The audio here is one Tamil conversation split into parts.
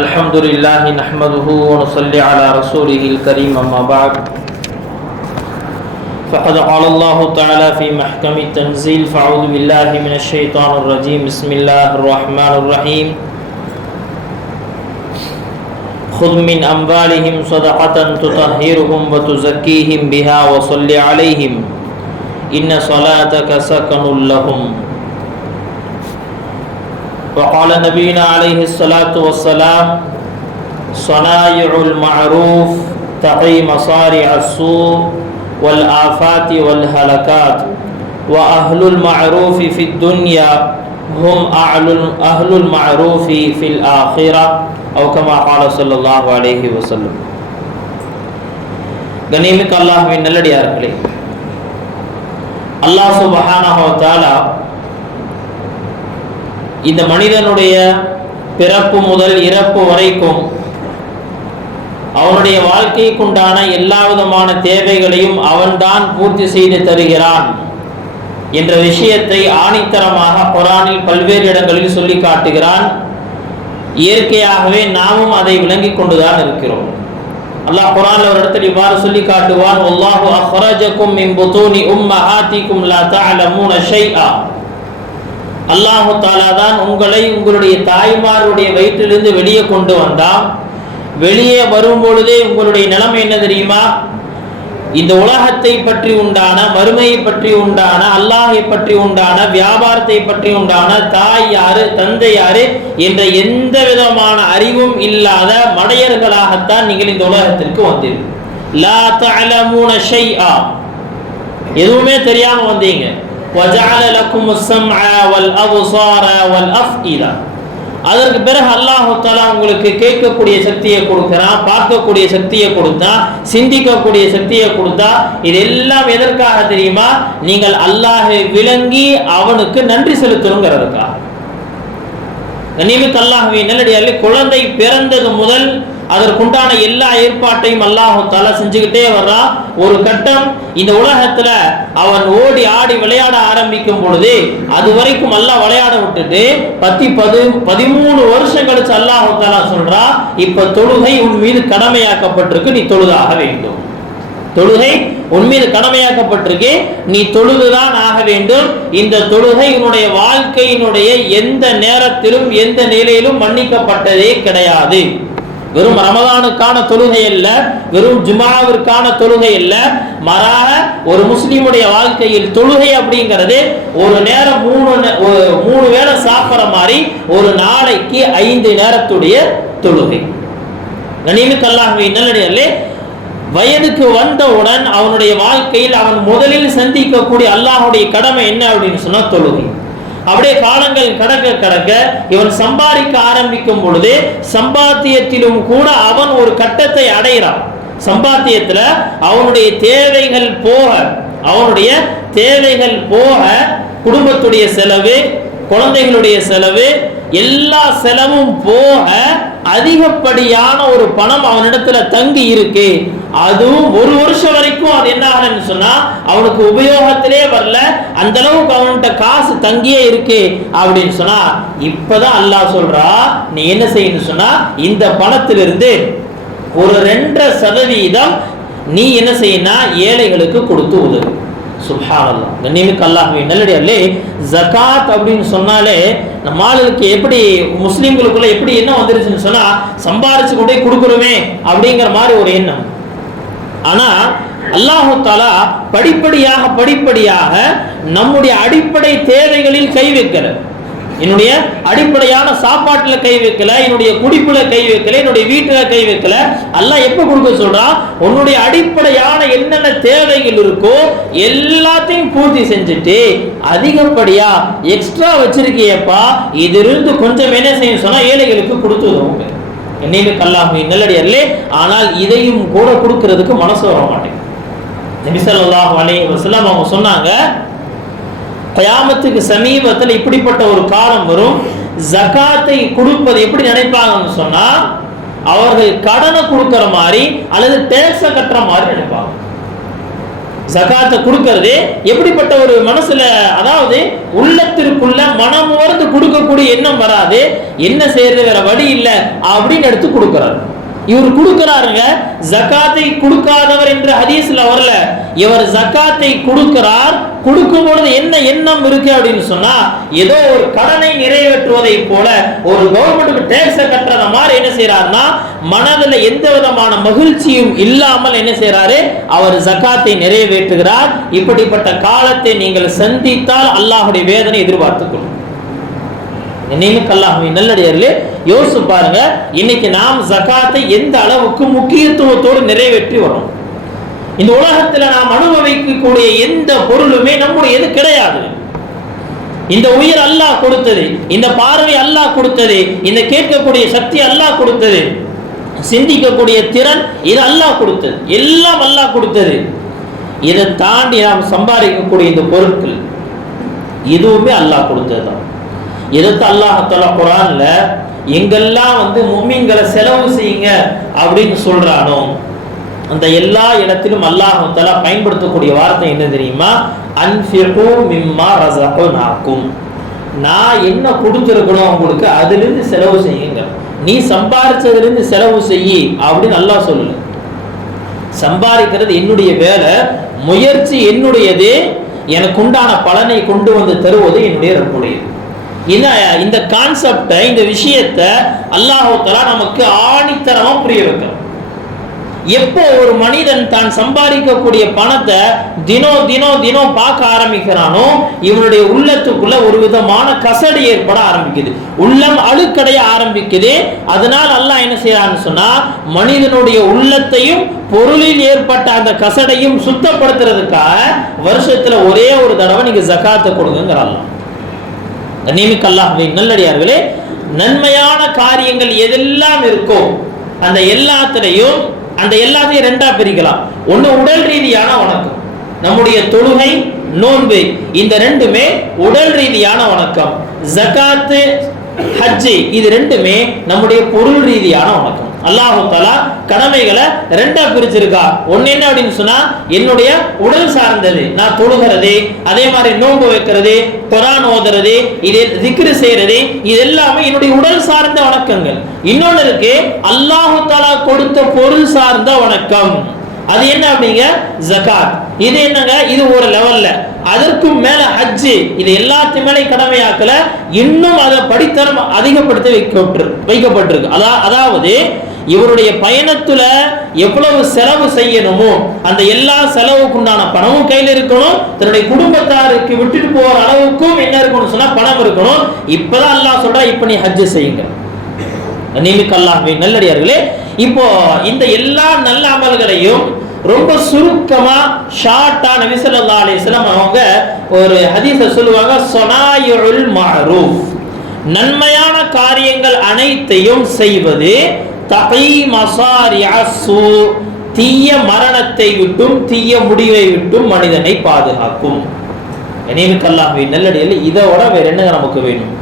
الحمد لله نحمده ونصلي على رسوله الكريم أما بعد فقد قال الله تعالى في محكم التنزيل فأعوذ بالله من الشيطان الرجيم بسم الله الرحمن الرحيم خذ من أموالهم صدقة تطهرهم وتزكيهم بها وصل عليهم إن صلاتك سكن لهم وقال نبينا عليه الصلاة والسلام صنائع المعروف تقي مصارع السوء والآفات والهلكات وأهل المعروف في الدنيا هم أهل المعروف في الآخرة أو كما قال صلى الله عليه وسلم. கண்ணியமிக்க அல்லாஹ்வின் நல்லடியார்களே, அல்லாஹ் சுப்ஹானஹு வ தஆலா இந்த மனிதனுடைய பிறப்பு முதல் இறப்பு வரைக்கும் அவனுடைய வாழ்க்கைக்குண்டான எல்லா விதமான தேவைகளையும் அவன்தான் பூர்த்தி செய்து தருகிறான் என்ற விஷயத்தை ஆணித்தரமாக குர்ஆனில் பல்வேறு இடங்களில் சொல்லி காட்டுகிறான். இயற்கையாகவே நாமும் அதை விளங்கிக் கொண்டுதான் இருக்கிறோம். அல்லாஹ் குர்ஆனில் ஒரு இடத்தில் இவ்வாறு சொல்லி காட்டுவான், வல்லாஹு அக்ரஜகும் மின் புதூனி உம்மஹாத்திக்கும் லா தஅலமூன ஷைஆ. அல்லாஹு தஆலா தான் உங்களை உங்களுடைய தாய்மாருடைய வயிற்றிலிருந்து வெளியே கொண்டு வந்தான். வெளியே வரும் பொழுதே உங்களுடைய நிலைமை என்ன தெரியுமா? இந்த உலகத்தை பற்றி உண்டான, மறுமையை பற்றி உண்டான, அல்லாஹை பற்றி உண்டான, வியாபாரத்தை பற்றி உண்டான, தாய் யாரு தந்தை யாரு என்ற எந்த விதமான அறிவும் இல்லாத மடையர்களாகத்தான் நீங்கள் இந்த உலகத்திற்கு வந்தீர்கள். லா தஅலமூன ஷைஆ, எதுவுமே தெரியாம வந்தீங்க. وَجَعَلَ لَكُمُ السَّمْعَ وَالْأَبْصَارَ وَالْأَفْئِدَةَ. அதற்கு பிறகு அல்லாஹ் தஆலா உங்களுக்கு கேட்கக்கூடிய சக்தியை கொடுக்கிறான், பார்க்கக்கூடிய சக்தியை கொடுத்தா, சிந்திக்கக்கூடிய சக்தியை கொடுத்தா. இதெல்லாம் எதற்காக தெரியுமா? நீங்கள் அல்லாஹை விளங்கி அவனுக்கு நன்றி செலுத்தணுங்கிறதுக்காக. கண்ணியமிக்க அல்லாஹ்வின் நல்லடியார்களே, குழந்தை பிறந்தது முதல் அதற்குண்டான எல்லா ஏற்பாட்டையும் அல்லாஹ் தஆலா செஞ்சுக்கிட்டே வர்றான். ஒரு கட்டம் இந்த உலகத்துல அவன் ஓடி ஆடி விளையாட ஆரம்பிக்கும் பொழுது அது வரைக்கும் அல்லாஹ் விளையாட விட்டுட்டு 13 வருஷம் கழிச்சு அல்லாஹ் தஆலா சொல்றான், இப்ப தொழுகை உன் மீது கடமையாக்கப்பட்டிருக்கு, நீ தொழுதாக வேண்டும். தொழுகை உன் மீது கடமையாக்கப்பட்டிருக்கு, நீ தொழுதுதான் ஆக வேண்டும். இந்த தொழுகை உன்னுடைய வாழ்க்கையினுடைய எந்த நேரத்திலும் எந்த நிலையிலும் மன்னிக்கப்பட்டதே கிடையாது. வெறும் ரமதானுக்கான தொழுகை அல்ல, வெறும் ஜுமாவிற்கான தொழுகை அல்ல, மாறாக ஒரு முஸ்லிமுடைய வாழ்க்கையில் தொழுகை அப்படிங்கிறது ஒரு நேரம் 3 வேளை சாப்பிட்ற மாதிரி ஒரு நாளைக்கு 5 நேரத்துடைய தொழுகை. கண்ணியமிக்க அல்லாஹ்வின் நல்லடியார்களே, வயதுக்கு வந்தவுடன் அவனுடைய வாழ்க்கையில் அவன் முதலில் சந்திக்கக்கூடிய அல்லாஹ்வுடைய கடமை என்ன அப்படின்னு சொன்னா தொழுகை. அப்படியே காலங்கள் கடக்க கடக்க இவன் சம்பாதிக்க ஆரம்பிக்கும் பொழுது சம்பாத்தியத்திலும் கூட அவன் ஒரு கட்டத்தை அடைகிறான். சம்பாத்தியத்துல அவனுடைய தேவைகள் போக குடும்பத்துடைய செலவு, குழந்தைகளுடைய செலவு, எல்லா செலவும் போக அதிகப்படியான ஒரு பணம் அவனிடத்துல தங்கி இருக்கு. அதுவும் 1 வருஷம் வரைக்கும் அது என்ன ஆகுன்னு சொன்னா அவனுக்கு உபயோகத்திலே வரல, அந்த அளவுக்கு அவன்கிட்ட காசு தங்கியே இருக்கு அப்படின்னு சொன்னா இப்பதான் அல்லாஹ் சொல்றா, நீ என்ன செய்யணும் சொன்னா இந்த பணத்திலிருந்து ஒரு 2% நீ என்ன செய்யனா ஏழைகளுக்கு கொடுத்து உதவு. சுப்ஹானல்லாஹ். கண்ணியமிக்க அல்லாஹ்வின் நல்லடியார்களே, ஜகாத் அப்படின்னு சொன்னாலே நம்ம ஆளுக்கு எப்படி முஸ்லிம்களுக்குள்ள எப்படி என்ன வந்துருச்சுன்னு சொன்னா சம்பாரிச்சு கொண்டே கொடுக்குறோமே அப்படிங்கிற மாதிரி ஒரு எண்ணம். ஆனா அல்லாஹ் தஆலா படிப்படியாக நம்முடைய அடிப்படை தேவைகளில் கை வைக்கல. என்னுடைய அடிப்படையான சாப்பாட்டுல கை வைக்கல, என்னுடைய குடிப்புல கை வைக்கல, என்னுடைய வீட்டுல கை வைக்கல. அல்லாஹ் எப்ப கொடுக்க சொல்றான்? உன்னுடைய அடிப்படையான என்னென்ன தேவைகள் இருக்கோ எல்லாத்தையும் பூர்த்தி செஞ்சுட்டு அதிகப்படியா எக்ஸ்ட்ரா வச்சிருக்கியப்பா, இதிலிருந்து கொஞ்சம் என்ன செய்ய சொன்னா ஏழைகளுக்கு கொடுத்துடுவோங்க. என்னைக்கு அல்லாஹ்வின் நல்லடியார்களே, ஆனால் இதையும் கூட கொடுக்கிறதுக்கு மனசு வர மாட்டேங்குது. நபி ஸல்லல்லாஹு அலைஹி வஸல்லம் அவங்க சொன்னாங்க, கயாமத்துக்கு சமீபத்தில் இப்படிப்பட்ட ஒரு காலம் வரும், ஜகாத்தை கொடுப்பது எப்படி நினைப்பாங்கன்னு சொன்னா அவர்கள் கடனை கொடுக்கிற மாதிரி அல்லது டேக்ஸை கட்டுற மாதிரி நினைப்பாங்க. ஜகாத்தை கொடுக்கிறது எப்படிப்பட்ட ஒரு மனசுல, அதாவது உள்ளத்திற்குள்ள மனமுவர்ந்து கொடுக்கக்கூடிய எண்ணம் வராது. என்ன செய்யறது, வேற வழி இல்லை அப்படின்னு எடுத்து கொடுக்கிறார். இவர் கொடுக்கிறாருங்க. ஜகாத்தை கொடுக்காதவர் என்று ஹதீஸ்ல வரல. இவர் ஜகாத்தை கொடுக்கிறார். கொடுக்கும் பொழுது என்ன எண்ணம் இருக்கு அப்படின்னு சொன்னா, ஏதோ ஒரு கடனை நிறைவேற்றுவதை போல, ஒரு கவர்மெண்ட்டுக்கு டேக்ஸ் கட்டுறத மாதிரி என்ன செய்யறாருன்னா, மனதில் எந்த விதமான மகிழ்ச்சியும் இல்லாமல் என்ன செய்யறாரு, அவர் ஜகாத்தை நிறைவேற்றுகிறார். இப்படிப்பட்ட காலத்தை நீங்கள் சந்தித்தால் அல்லாஹ்வுடைய வேதனை எதிர்பார்த்துக் கொள்ளும். நல்லடியார்களே, யோசிச்சு பாருங்க, இன்னைக்கு நாம் ஜகாத்தை எந்த அளவுக்கு முக்கியத்துவத்தோடு நிறைவேற்றி வரோம். இந்த உலகத்துல நாம் அனுபவிக்கக்கூடிய எந்த பொருளுமே நம்முடையது கிடையாது. இந்த உயிர் அல்லாஹ் கொடுத்தது, இந்த பார்வை அல்லாஹ் கொடுத்தது, இந்த கேட்கக்கூடிய சக்தி அல்லாஹ் கொடுத்தது, சிந்திக்கக்கூடிய திறன் இது அல்லாஹ் கொடுத்தது, எல்லாம் அல்லாஹ் கொடுத்தது. இதை தாண்டி நாம் சம்பாதிக்கக்கூடிய இந்த பொருட்கள் இதுவுமே அல்லாஹ் கொடுத்ததுதான். எதிர்த்து அல்லாஹ் தஆலா குர்ஆன்ல எங்கெல்லாம் முஃமின்களை செலவு செய்யுங்க அப்படின்னு சொல்றானோ அந்த எல்லா இடத்திலும் அல்லாஹ் தஆலா பயன்படுத்தக்கூடிய வார்த்தை என்ன தெரியுமா? அன்ஃபிகு மிம்மா ரஸக்னாகும். நான் என்ன கொடுத்திருக்கணும் உங்களுக்கு அதிலிருந்து செலவு செய்யுங்க. நீ சம்பாதிச்சதிலிருந்து செலவு செய்யி அப்படின்னு அல்லாஹ் சொல்லல. சம்பாதிக்கிறது என்னுடைய வேலை, முயற்சி என்னுடையது, எனக்கு உண்டான பலனை கொண்டு வந்து தருவது என்னுடைய ரப்புடையது. இந்த கான்செப்டை, இந்த விஷயத்தை அல்லாஹ் தஆலா நமக்கு ஆணித்தரமா புரிய வைக்கிறார். எப்போ ஒரு மனிதன் தான் சம்பாதிக்கக்கூடிய பணத்தை தினம் பார்க்க ஆரம்பிக்கிறானோ, இவனுடைய உள்ளத்துக்குள்ள ஒரு விதமான கசடு ஏற்பட ஆரம்பிக்குது, உள்ளம் அழுக்கடைய ஆரம்பிக்குது. அதனால அல்லாஹ் என்ன செய்யறான்னு சொன்னா, மனிதனுடைய உள்ளத்தையும் பொருளில் ஏற்பட்ட அந்த கசடையும் சுத்தப்படுத்துறதுக்காக வருஷத்துல ஒரே ஒரு தடவை நீங்க ஜகாத்தை கொடுங்கிறான். நல்லடியார்களே, நன்மையான காரியங்கள் எதெல்லாம் இருக்கோ அந்த எல்லாத்தையும் ரெண்டா பிரிக்கலாம். ஒண்ணு உடல் ரீதியான வணக்கம், நம்முடைய தொழுகை, நோன்பு, இந்த ரெண்டுமே உடல் ரீதியான வணக்கம். ஜகாத்து, ஹஜ், இது ரெண்டுமே நம்முடைய பொருள் ரீதியான வணக்கம். அல்லாஹ் தஆலா கடமைகளை ரெண்டா பிரிச்சிருக்கா. ஒன்னு என்ன அப்படின்னு சொன்னா, என்னுடைய உடல் சார்ந்தது, நான் தொழுகிறது, அதே மாதிரி நோன்பு வைக்கிறது, குர்ஆன் ஓதுறது, இது திக்ர் செய்யறது, இது எல்லாமே என்னுடைய உடல் சார்ந்த வணக்கங்கள். இன்னொன்னு இருக்கு அல்லாஹ் தஆலா கொடுத்த பொருள் சார்ந்த வணக்கம். அது என்ன அப்படிங்க? ஜகாத். இது என்னங்க? இது ஒரு லெவல்ல. அதற்கும் மேல ஹஜ். இது எல்லாத்தையும் மேலே கடமையாக்கல, இன்னும் அதை படித்தரம் அதிகப்படுத்தி வைக்கப்பட்டிருக்கு. அதாவது இவருடைய பயணத்துல எவ்வளவு செலவு செய்யணுமோ அந்த எல்லா செலவுக்குண்டான பணமும் கையில் இருக்கணும். தன்னுடைய குடும்பத்தாருக்கு விட்டுட்டு போற அளவுக்கும் என்ன இருக்கணும் சொன்னா பணம் இருக்கணும். இப்பதான் அல்லாஹ் சொல்றா, இப்ப நீ ஹஜ் செய்யுங்க. நல்லடியார்களே, இப்போ இந்த எல்லா நல்ல அமல்களையும் ரொம்ப சுருக்கமா ஷார்ட்டா நபி ஸல்லல்லாஹு அலைஹி வஸல்லம் அவங்க ஒரு ஹதீஸ சொல்லுவாங்க, ஸனாயுல் மஅரூஃப், நன்மையான காரியங்கள் அனைத்தையும் செய்வது, தகீ மஸாரிஅஸ்ஸூ, தீய மரணத்தை விட்டும் தீய முடிவை விட்டும் மனிதனை பாதுகாக்கும். அல்லாஹ்வின் நல்லடியார்களே, இதோட வேற என்ன நமக்கு வேணும்?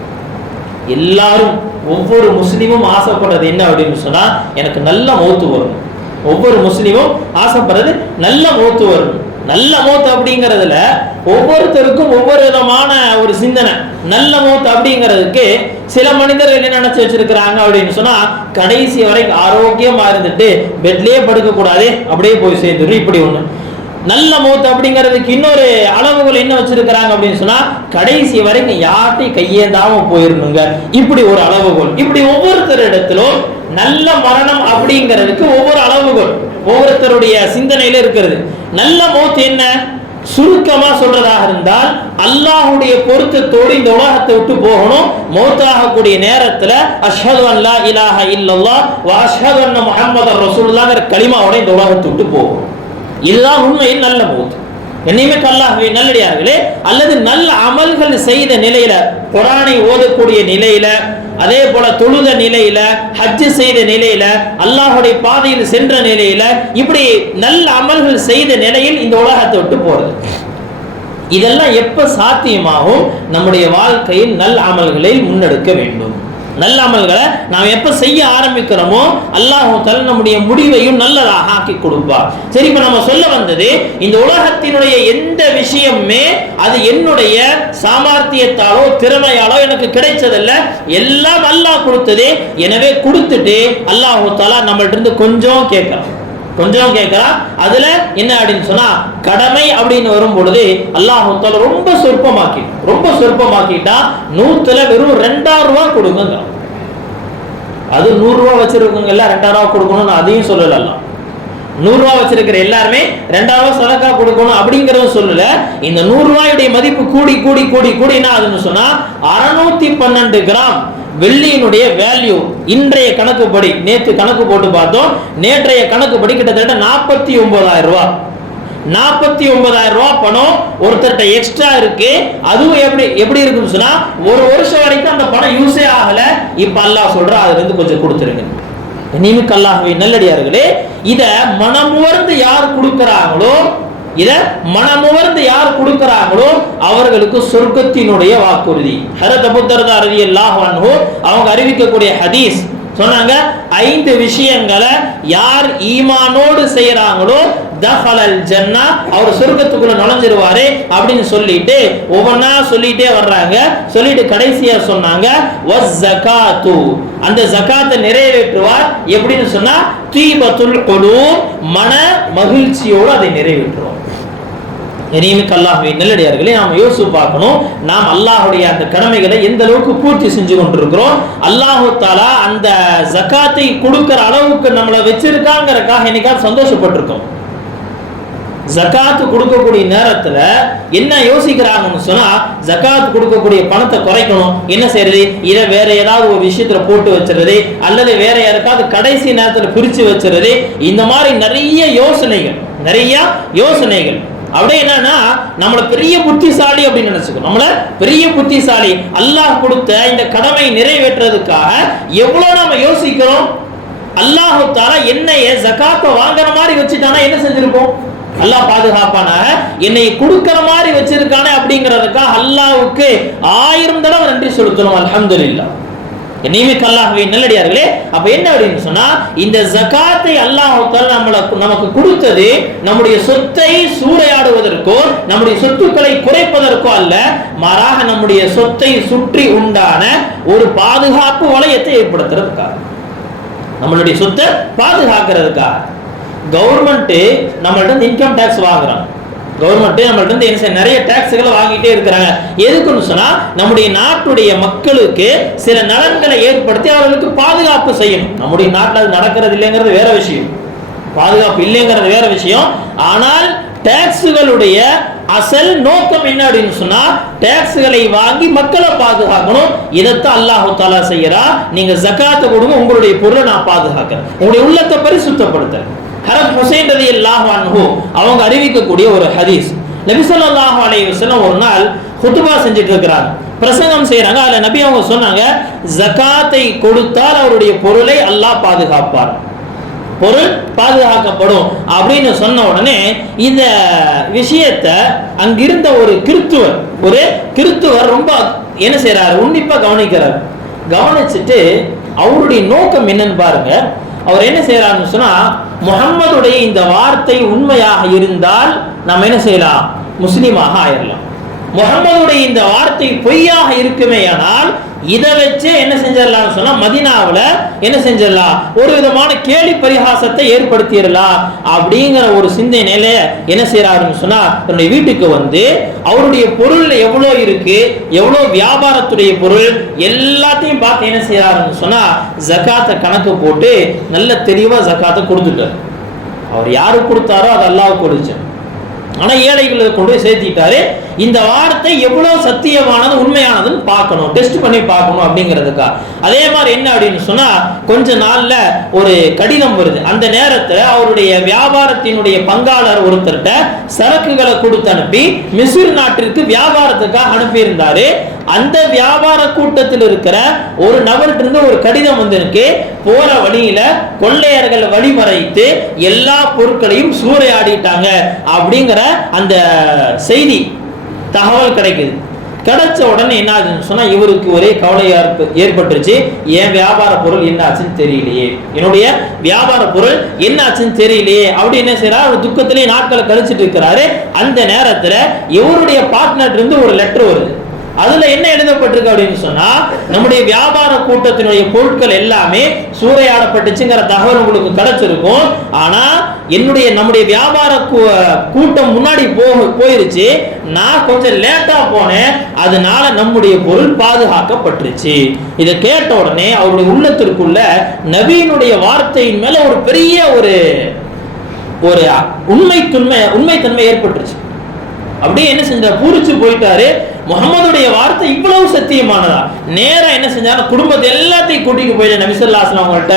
எல்லாரும், ஒவ்வொரு முஸ்லிமும் ஆசைப்படுறது என்ன அப்படின்னு சொன்னா, எனக்கு நல்ல மௌத்து வரும். ஒவ்வொரு முஸ்லிமும் ஆசைப்படுறது நல்ல மௌத்து வரும். நல்ல மௌத்து அப்படிங்கிறதுல ஒவ்வொருத்தருக்கும் ஒவ்வொரு விதமான ஒரு சிந்தனை. நல்ல மௌத்து அப்படிங்கிறதுக்கு சில மனிதர்கள் என்ன நினைச்சு வச்சிருக்கிறாங்க அப்படின்னு சொன்னா, கடைசி வரைக்கும் ஆரோக்கியமா இருந்துட்டு பெட்லயே படுக்க கூடாது, அப்படியே போய் சேர்ந்துடும். இப்படி ஒண்ணு. நல்ல மௌத் அப்படிங்கிறதுக்கு இன்னொரு அளவுகள் என்ன வச்சிருக்கிறாங்க அப்படின்னு சொன்னா, கடைசி வரைக்கும் யார்ட்டையும் கையேந்தாம போயிருந்துங்க, இப்படி ஒரு அளவுகோல். இப்படி ஒவ்வொருத்தர் இடத்திலும் நல்ல மரணம் அப்படிங்கிறதுக்கு ஒவ்வொரு அளவுகோல் ஒவ்வொருத்தருடைய சிந்தனையில இருக்கிறது. நல்ல மௌத் என்ன? சுருக்கமா சொல்றதாக இருந்தால், அல்லாஹ்வுடைய பொருத்தத்தோடு இந்த உலகத்தை விட்டு போகணும். மௌத்தாகக்கூடிய நேரத்துல அஷ்ஹது அன் லா இலாஹ இல்லல்லாஹ் வ அஷ்ஹது அன்ன முஹம்மதர் ரசூலுல்லாஹ்ங்கற கலிமாவோட இந்த உலகத்தை விட்டு போகணும். இதுதான் உண்மையில் நல்ல மௌத். என்னையுமே அல்லாஹ்வின் நல்லடியார்களே, அல்லது நல்ல அமல்கள் செய்த நிலையில, குர்ஆனை ஓதக்கூடிய நிலையில, அதே போல தொழுத நிலையில, ஹஜ் செய்த நிலையில, அல்லாஹ்வுடைய பாதையில் சென்ற நிலையில, இப்படி நல்ல அமல்கள் செய்த நிலையில் இந்த உலகத்தை விட்டு போறது. இதெல்லாம் எப்ப சாத்தியமாகும்? நம்முடைய வாழ்க்கையில் நல்ல அமல்களை முன்னெடுக்க வேண்டும். நல்ல அமல்களை நாம் எப்ப செய்ய ஆரம்பிக்கிறோமோ அல்லாஹ் தஆலா நம்முடைய முடிவையும் நல்லதாக ஆக்கி கொடுப்பார். சரி, இப்ப நம்ம சொல்ல வந்தது, இந்த உலகத்தினுடைய எந்த விஷயமே அது என்னுடைய சாமர்த்தியத்தாலோ திறமையாலோ எனக்கு கிடைச்சதல்ல, எல்லாம் அல்லாஹ் கொடுத்ததே. எனவே கொடுத்துட்டு அல்லாஹ் தஆலா நம்மள்ட்ட இருந்து கொஞ்சம் கேட்கிறான். அதுல என்ன அப்படின்னு சொன்னா, கடமை அப்படின்னு வரும் பொழுது அல்லாஹ் தஆலா ரொம்ப சொற்பமாக்கிட்டா 100ல வெறும் 2000 ரூபாய் கொடுங்க. அது 100 ரூபாய் வச்சிருக்கவங்க எல்லாம் 2000 ரூபாய் கொடுக்கணும்னு அதையும் சொல்லல. 100 ரூபாய் வச்சிருக்கிற எல்லாருமே 2000 ரூபாய் சதக்கா கொடுக்கணும் அப்படிங்கறத சொல்லல. இந்த 100 ரூபாயுடைய மதிப்பு கூடி என்ன ஆகுதுன்னு சொன்னா 612 கிராம் வெள்ளியினுடைய வேல்யூ இன்றைய கணக்குப்படி, நேற்று கணக்கு போட்டு பார்த்தோம், நேற்றைய கணக்குப்படி கிட்டத்தட்ட 49000 ரூபாய். 49000 ரூபாய் பணம் ஒருத்தர்கிட்ட எக்ஸ்ட்ரா இருக்கு. அதுவும் எப்படி இருக்குன்னு சொன்னா, ஒரு வருஷம் வரைக்கும் அந்த பணம் யூஸே ஆகல. இப்ப அல்லாஹ் சொல்றா, அதுல இருந்து கொஞ்சம் கொடுத்துருங்க. நீங்க அல்லாஹ்வின் நல்லடியார்களே, இத மனமுவர்ந்து யார் கொடுக்கறாங்களோ அவர்களுக்கு சொர்க்கத்தினுடைய வாக்குறுதி. ஹஜ்ரத் அபூ தர்தா ரலியல்லாஹு அன்ஹு அவங்க அறிவிக்கக்கூடிய ஹதீஸ் சொன்னாங்க, 5 விஷயங்களை யார் ஈமானோடு செய்யறாங்களோ தஹலல் ஜன்னா, அவர் சொர்க்கத்துக்குள்ள நுழைஞ்சிருவாரு அப்படின்னு சொல்லிட்டு ஒவ்வொன்னா சொல்லிட்டே வர்றாங்க. சொல்லிட்டு கடைசியா சொன்னாங்க வஸ் ஜகாத்து, அந்த ஜகாத்தை நிறைவேற்றுவார். எப்படின்னு சொன்னா தீபத்துல் குலூப், மன மகிழ்ச்சியோடு அதை நிறைவேற்றுவார். இனிமேல் அல்லாஹ்வின் நல்லடியார்களே, நாம் யோசிச்சு பார்க்கணும், நாம் அல்லாஹ்வுடைய அந்த கடமைகளை எந்த அளவுக்கு பூர்த்தி செஞ்சு கொண்டிருக்கிறோம். அல்லாஹ் தஆலா அந்த ஜகாத்தை கொடுக்கிற அளவுக்கு நம்மளை வச்சிருக்காங்கிறதுக்காக என்னைக்காவது சந்தோஷப்பட்டிருக்கோம்? ஜகாத் கொடுக்கக்கூடிய நேரத்துல என்ன யோசிக்கிறாங்கன்னு சொன்னா, ஜகாத் கொடுக்கக்கூடிய பணத்தை குறைக்கணும், என்ன செய்யறது, இதை வேற ஏதாவது ஒரு விஷயத்துல போட்டு வச்சிருது, அல்லது வேற யாருக்காவது கடைசி நேரத்துல பிரிச்சு வச்சிருது. இந்த மாதிரி நிறைய யோசனைகள் அப்படியே என்னன்னா நம்மள பெரிய புத்திசாலி அப்படின்னு நினைச்சுக்கோ. நம்மள பெரிய புத்திசாலி, அல்லாஹ் கொடுத்த இந்த கடமை நிறைவேற்றுறதுக்காக எவ்வளவு நாம யோசிக்கிறோம். அல்லாஹ் தஆலா என்னைய ஜகாத்தை வாங்குற மாதிரி வச்சுட்டானா என்ன செஞ்சிருப்போம்? அல்லாஹ் பாதுகாப்பானாக, என்னை கொடுக்கிற மாதிரி வச்சிருக்கானே அப்படிங்கிறதுக்காக அல்லாஹ்வுக்கு 1000 தடவை நன்றி செலுத்தணும். அல்ஹம்துலில்லாஹ். இனிமேல் அல்லாஹ்வின் நல்லடியார்களே, அப்ப என்ன அப்படின்னு சொன்னா, இந்த ஜகாத்தை அல்லாஹ் தஆலா நமக்கு கொடுத்தது நம்முடைய சொத்தை சூறையாடுவதற்கோ நம்முடைய சொத்துக்களை குறைப்பதற்கோ அல்ல, மாறாக நம்முடைய சொத்தை சுற்றி உண்டான ஒரு பாதுகாப்பு வளையத்தை ஏற்படுத்துறதுக்காக, நம்மளுடைய சொத்தை பாதுகாக்கிறதுக்காக. கவர்மெண்ட் நம்மள்ட்ட இன்கம் டாக்ஸ் வாங்குறாங்க. கவர்மெண்ட் நம்மள்ட்ட இருந்து நிறைய டாக்ஸ்களை வாங்கிட்டே இருக்கிறாங்க. எதுக்குன்னு சொன்னா, நம்முடைய நாட்டுடைய மக்களுக்கு சில நலன்களை ஏற்படுத்தி அவர்களுக்கு பாதுகாப்பு செய்யணும். நம்முடைய நாட்டில் அது நடக்கிறது இல்லைங்கிறது வேற விஷயம், பாதுகாப்பு இல்லைங்கிறது வேற விஷயம். ஆனால் டாக்ஸ்களுடைய அசல் நோக்கம் என்ன அப்படின்னு சொன்னா, டாக்ஸ்களை வாங்கி மக்களை பாதுகாக்கணும். இதைத்தான் அல்லாஹ் தஆலா செய்யறா. நீங்க ஜகாத்தை கொடுங்க, உங்களுடைய பொருளை நான் பாதுகாக்கிறேன், உங்களுடைய உள்ளத்தை பரிசுத்தப்படுத்துறேன். ஹஜ்ரத் ஹுசைன் ரலியல்லாஹு அன்ஹு அவங்க அறிவிக்கக்கூடிய ஒரு ஹதீஸ், நபி ஸல்லல்லாஹு அலைஹி வஸல்லம் ஒரு நாள் குத்பா செஞ்சிட்டு இருக்காங்க, பிரசங்கம் செய்யறாங்க. அதுல நபி அவங்க சொன்னாங்க, ஜகாத்தை கொடுத்தால் அவருடைய பொருளை அல்லாஹ் பாதுகாப்பார், பொருள் பாதுகாக்கப்படும் அப்படின்னு சொன்ன உடனே இந்த விஷயத்தை அங்கிருந்த ஒரு கிறித்துவர் ரொம்ப என்ன செய்யறாரு, உன்னிப்பா கவனிக்கிறார். கவனிச்சுட்டு அவருடைய நோக்கம் என்னன்னு பாருங்க. அவர் என்ன செய்யறாருன்னு சொன்னா, முஹம்மதுடைய இந்த வார்த்தை உண்மையாக இருந்தால் நம்ம என்ன செய்யலாம், முஸ்லிமாக ஆயிடலாம். முஹம்மதுடைய இந்த வார்த்தை பொய்யாக இருக்குமே ஆனால் இதை வச்சு என்ன செஞ்சிடலாம் சொன்னா, மதீனாவுல என்ன செஞ்சிடலாம், ஒரு விதமான கேலி பரிகாசத்தை ஏற்படுத்திடலாம் அப்படிங்கிற ஒரு சிந்தனையில என்ன செய்யறாருன்னு சொன்னா, தன்னுடைய வீட்டுக்கு வந்து அவருடைய பொருள் எவ்வளவு இருக்கு, எவ்வளவு வியாபாரத்துடைய பொருள் எல்லாத்தையும் பார்த்து என்ன செய்யறாருன்னு சொன்னா, ஜகாத்தை கணக்கு போட்டு நல்ல தெளிவா ஜகாத்தை கொடுத்துட்டார். அவர் யாருக்கு கொடுத்தாரோ அது அல்லாஹ்வுக்கு கொடுத்தார். ஆனா ஏழைகளுக்கு கொண்டு போய் சேர்த்திட்டாரு. இந்த வார்த்தை எவ்வளவு சத்தியமானது உண்மையானதுன்னு பார்க்கணும், டெஸ்ட் பண்ணி பார்க்கணும் அப்படிங்கிறதுக்கா. அதே மாதிரி என்ன அப்படின்னு சொன்னா, கொஞ்ச நாள்ல ஒரு கடிதம் வருது. அந்த நேரத்துல அவருடைய வியாபாரத்தினுடைய பங்காளர் ஒருத்தர்கிட்ட சரக்குகளை கொடுத்து அனுப்பி மிஸ்ர் நாட்டிற்கு வியாபாரத்துக்காக அனுப்பியிருந்தாரு. அந்த வியாபார கூட்டத்தில் இருக்கிற ஒரு நபர்கிட்ட இருந்து ஒரு கடிதம் வந்திருக்கு, போற வழியில கொள்ளையர்கள் வழிமறைத்து எல்லா பொருட்களையும் சூறையாடிட்டாங்க அப்படிங்கிற அந்த செய்தி தகவல் கிடைக்குது. கிடைச்ச உடனே என்ன ஆச்சுன்னு சொன்னா இவருக்கு ஒரே கவலையா ஏற்பட்டுருச்சு. என் வியாபார பொருள் என்ன ஆச்சுன்னு தெரியலையே, என்னுடைய வியாபார பொருள் என்ன ஆச்சுன்னு தெரியலையே அப்படி என்ன செய்யறாரு, ஒரு துக்கத்திலேயே நாட்களை கழிச்சிட்டு இருக்கிறாரு. அந்த நேரத்துல இவருடைய பார்ட்னர் இருந்து ஒரு லெட்டர் வருது. அதுல என்ன எழுதப்பட்டிருக்கு அப்படின்னு சொன்னா, நம்முடைய வியாபார கூட்டத்தினுடைய பொருட்கள் எல்லாமே சூறையாடப்பட்டுச்சுங்கிற தகவல் உங்களுக்கு கிடைச்சிருக்கும். ஆனா நம்முடைய வியாபார கூட்டம் முன்னாடி போயிருச்சு, நான் கொஞ்சம் லேட்டா போனேன், அதனால நம்முடைய பொருள் பாதுகாக்கப்பட்டுருச்சு. இதை கேட்ட உடனே அவருடைய உள்ளத்திற்குள்ள நபியினுடைய வார்த்தையின் மேல ஒரு பெரிய ஒரு உண்மைத்தன்மை ஏற்பட்டுருச்சு. அப்படியே என்ன செஞ்சா பூரிச்சு போயிட்டாரு. முகமதுடைய வார்த்தை இவ்வளவு சத்தியமானதா? நேரா என்ன செஞ்சாரு, குடும்பத்தை எல்லாத்தையும் கூட்டிட்டு போயிட்டு நபி ஸல்லல்லாஹு அலைஹி வஸல்லம் அவங்கள்ட்ட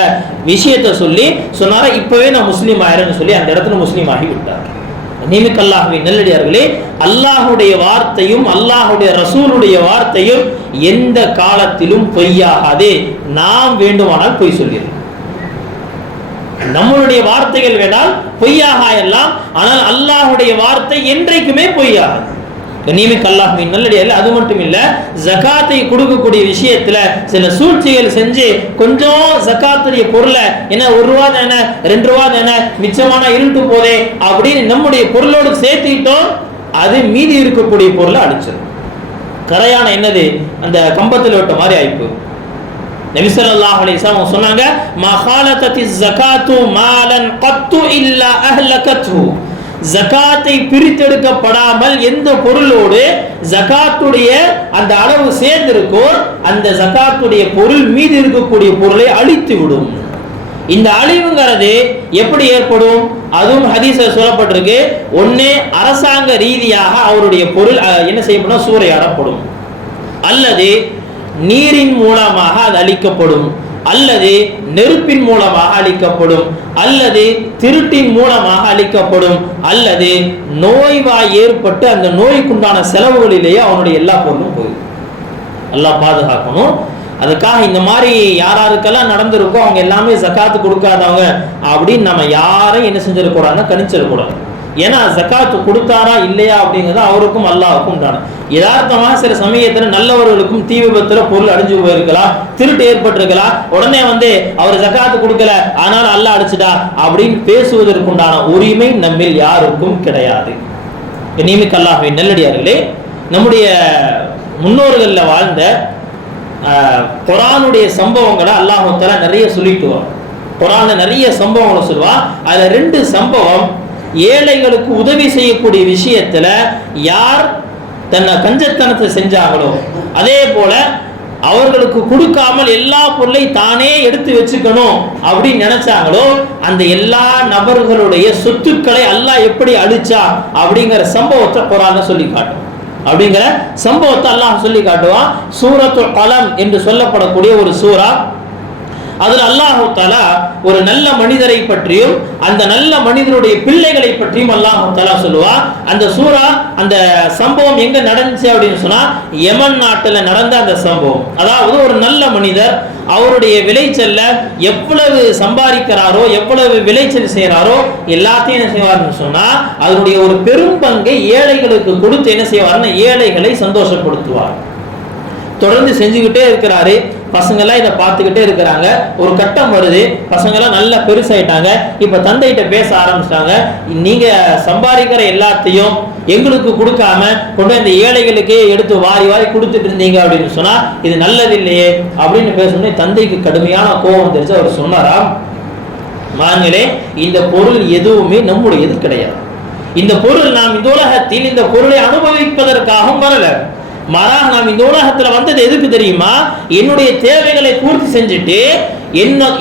விஷயத்தை சொன்னாரு. இப்பவே நான் முஸ்லீம் ஆயிரேன்னு சொல்லி அந்த இடத்துல முஸ்லீம் ஆகி விட்டார். நீமிக் அல்லாஹ்வின் நல்லடியார்களே, அல்லாஹுடைய வார்த்தையும் அல்லாஹுடைய ரசூலுடைய வார்த்தையும் எந்த காலத்திலும் பொய்யாகாதே. நாம் வேண்டுமானால் பொய் சொல்லிடலாம், நம்மளுடைய வார்த்தைகள் வேணால் பொய்யாக எல்லாம், ஆனால் அல்லாஹுடைய வார்த்தை என்றைக்குமே பொய்யாகாது. நீமிக் அல்லாஹ்வின் நல்லடியார்களே, அது மட்டும் இல்ல, ஜகாத்தை கொடுக்கக்கூடிய விஷயத்துல சில சூழ்ச்சிகள் செஞ்சு கொஞ்சம் ஜகாத்துடைய பொருளை என்ன 1 ரூபா தானே 2 ரூபா தானே மிச்சமான இருட்டு போதே அப்படின்னு நம்முடைய பொருளோடு சேர்த்திட்டோம், அது மீதி இருக்கக்கூடிய பொருளை அடிச்சிடும். கரையான என்னது, அந்த கம்பத்தில் விட்ட மாதிரி ஆயிப்பு. நபி ஸல்லல்லாஹு அலைஹி வஸல்லம் சொன்னாங்க, மகாலதத்திஸ் ஜகாத்து மாலன் கத்து இல்லா அஹ்லகத்ஹு. ஜகாத்தை பிரித்தெடுக்கப்படாமல் எந்த பொருளோடு ஜகாத்துடைய அந்த அளவு சேர்ந்திருக்கோ அந்த ஜகாத்துடைய பொருள் மீது இருக்கக்கூடிய பொருளை அழித்து விடும். இந்த அழிவுங்கிறது எப்படி ஏற்படும்? அதுவும் ஹதீஸ்ல சொல்லப்பட்டிருக்கு. ஒண்ணு அரசாங்க ரீதியாக அவருடைய பொருள் என்ன செய்யப்படும், சூறையாடப்படும், அல்லது நீரின் மூலமாக அது அழிக்கப்படும், அல்லது நெருப்பின் மூலமாக அழிக்கப்படும், அல்லது திருட்டின் மூலமாக அழிக்கப்படும், அல்லது நோய்வாய் ஏற்பட்டு அந்த நோய்க்குண்டான செலவுகளிலேயே அவனுடைய எல்லா பொருளும் போயிடும். அல்லாஹ் பாதுகாக்கணும். அதுக்காக இந்த மாதிரி யாராருக்கெல்லாம் நடந்திருக்கோ அவங்க எல்லாமே ஜகாத்து கொடுக்காதவங்க அப்படின்னு நம்ம யாரையும் என்ன செஞ்சிடக்கூடாதுன்னா கணிச்சிடக்கூடாது. ஏன்னா ஜகாத்து கொடுத்தாரா இல்லையா அப்படிங்கிறது அவருக்கும் அல்லாஹ்வுக்கும் உண்டான. யதார்த்தமாக சில சமயத்தில் நல்லவர்களுக்கும் தீ விபத்துல பொருள் அழிஞ்சு போயிருக்கலாம், திருட்டு ஏற்பட்டிருக்கலாம், உடனே அவர் ஜகாத்து கொடுக்கல ஆனால் அல்லாஹ் அடிச்சுட்டா அப்படின்னு பேசுவதற்குண்டான உரிமை நம்மில் யாருக்கும் கிடையாது. நீமிக் அல்லாஹ்வின் நல்லடியார்களே, நம்முடைய முன்னோர்கள்ல வாழ்ந்த குர்ஆனுடைய சம்பவங்களை அல்லாஹ் தஆலா நிறைய சொல்லிட்டு வரும். குர்ஆன்ல நிறைய சம்பவங்களை சொல்லுவா. அதுல 2 சம்பவம் ஏழைகளுக்கு உதவி செய்யக்கூடிய விஷயத்துல யார் தன்னை கஞ்சத்தனத்தை செஞ்சாங்களோ, அதே போல அவர்களுக்கு கொடுக்காமல் எல்லா பொருளையும் தானே எடுத்து வச்சுக்கணும் அப்படின்னு நினைச்சாங்களோ அந்த எல்லா நபர்களுடைய சொத்துக்களை அல்லாஹ் எப்படி அழிச்சா அப்படிங்கிற சம்பவத்தை குர்ஆன்ல சொல்லி காட்டும். அப்படிங்கிற சம்பவத்தை அல்லாஹ் சொல்லி காட்டுவான். சூரத்துல் கலம் என்று சொல்லப்படக்கூடிய ஒரு சூரா. அதில் அல்லாஹ் தஆலா ஒரு நல்ல மனிதரை பற்றியும் அந்த நல்ல மனிதனுடைய பிள்ளைகளை பற்றியும் அல்லாஹ் தஆலா சொல்லுவா. அந்த சூரா, அந்த சம்பவம் எங்க நடந்துச்சு அப்படின்னு சொன்னா யமன் நாட்டில் நடந்த அந்த சம்பவம். அதாவது ஒரு நல்ல மனிதர் அவருடைய விளைச்சல்ல எவ்வளவு சம்பாதிக்கிறாரோ, எவ்வளவு விளைச்சல் செய்யறாரோ எல்லாத்தையும் என்ன செய்வார்னு சொன்னா அதனுடைய ஒரு பெரும் பங்கை ஏழைகளுக்கு கொடுத்து என்ன செய்வார்னா ஏழைகளை சந்தோஷப்படுத்துவார். தொடர்ந்து செஞ்சுக்கிட்டே இருக்கிறாரு. பசங்கெல்லாம் இதை பார்த்துக்கிட்டே இருக்கிறாங்க. ஒரு கட்டம் வருது, பசங்கெல்லாம் நல்லா பெருசாயிட்டாங்க. இப்ப தந்தைகிட்ட பேச ஆரம்பிச்சிட்டாங்க. நீங்க சம்பாதிக்கிற எல்லாத்தையும் எங்களுக்கு கொடுக்காம கொண்டு இந்த ஏழைகளுக்கே எடுத்து வாரி வாரி கொடுத்துட்டு இருந்தீங்க அப்படின்னு சொன்னா இது நல்லது இல்லையே அப்படின்னு பேசணும். தந்தைக்கு கடுமையான கோபம் தெரிஞ்சு அவர் சொன்னாராம், மகன்களே, இந்த பொருள் எதுவுமே நம்முடையது கிடையாது. இந்த பொருள் நாம் இந்த உலகத்தில் இந்த பொருளை அனுபவிப்பதற்காகவும் வரல. மாறாக நாம் இந்த உலகத்துல வந்தது எதுக்கு தெரியுமா? என்னுடைய தேவைகளை பூர்த்தி செஞ்சுட்டு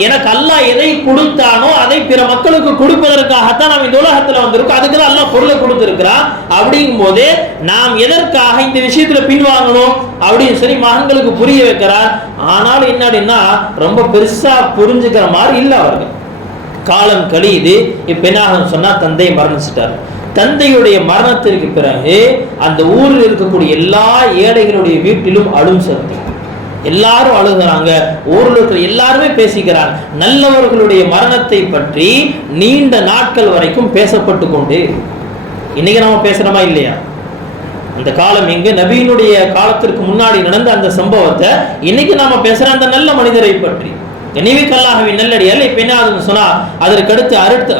எனக்கு அல்லாஹ் எதை கொடுத்தானோ அதை பிற மக்களுக்கு கொடுப்பதற்காகத்தான் நாம் இந்த உலகத்துல வந்திருக்கோம். அதுக்கு தான் அல்லாஹ் பொருளை கொடுத்திருக்கிறான். அப்படிங்கும் போது நாம் எதற்காக இந்த விஷயத்துல பின்வாங்கணும் அப்படின்னு சொல்லி மகன்களுக்கு புரிய வைக்கிறார். ஆனாலும் என்னன்னா ரொம்ப பெருசா புரிஞ்சுக்கிற மாதிரி இல்லை அவர்கள். காலம் கழியுது. இப்ப என்ன சொன்னா தந்தை மரணிச்சிட்டார். தந்தையுடைய மரணத்திற்கு பிறகு அந்த ஊரில் இருக்கக்கூடிய எல்லா ஏழைகளுடைய வீட்டிலும் அழும் சத்தம். எல்லாரும் அழுகிறாங்க. ஊரில் இருக்கிற எல்லாருமே பேசிக்கிறாங்க. நல்லவர்களுடைய மரணத்தை பற்றி நீண்ட நாட்கள் வரைக்கும் பேசப்பட்டு கொண்டே. இன்னைக்கு நம்ம பேசுறோமா இல்லையா? அந்த காலம் எங்க, நபியினுடைய காலத்திற்கு முன்னாடி நடந்த அந்த சம்பவத்தை இன்னைக்கு நாம பேசுற அந்த நல்ல மனிதரை பற்றி. கண்ணியமிக்கல்லாஹ்வின் நல்லடியார்கள், இப்ப என்ன ஆகுதுன்னு சொன்னா, அதற்கு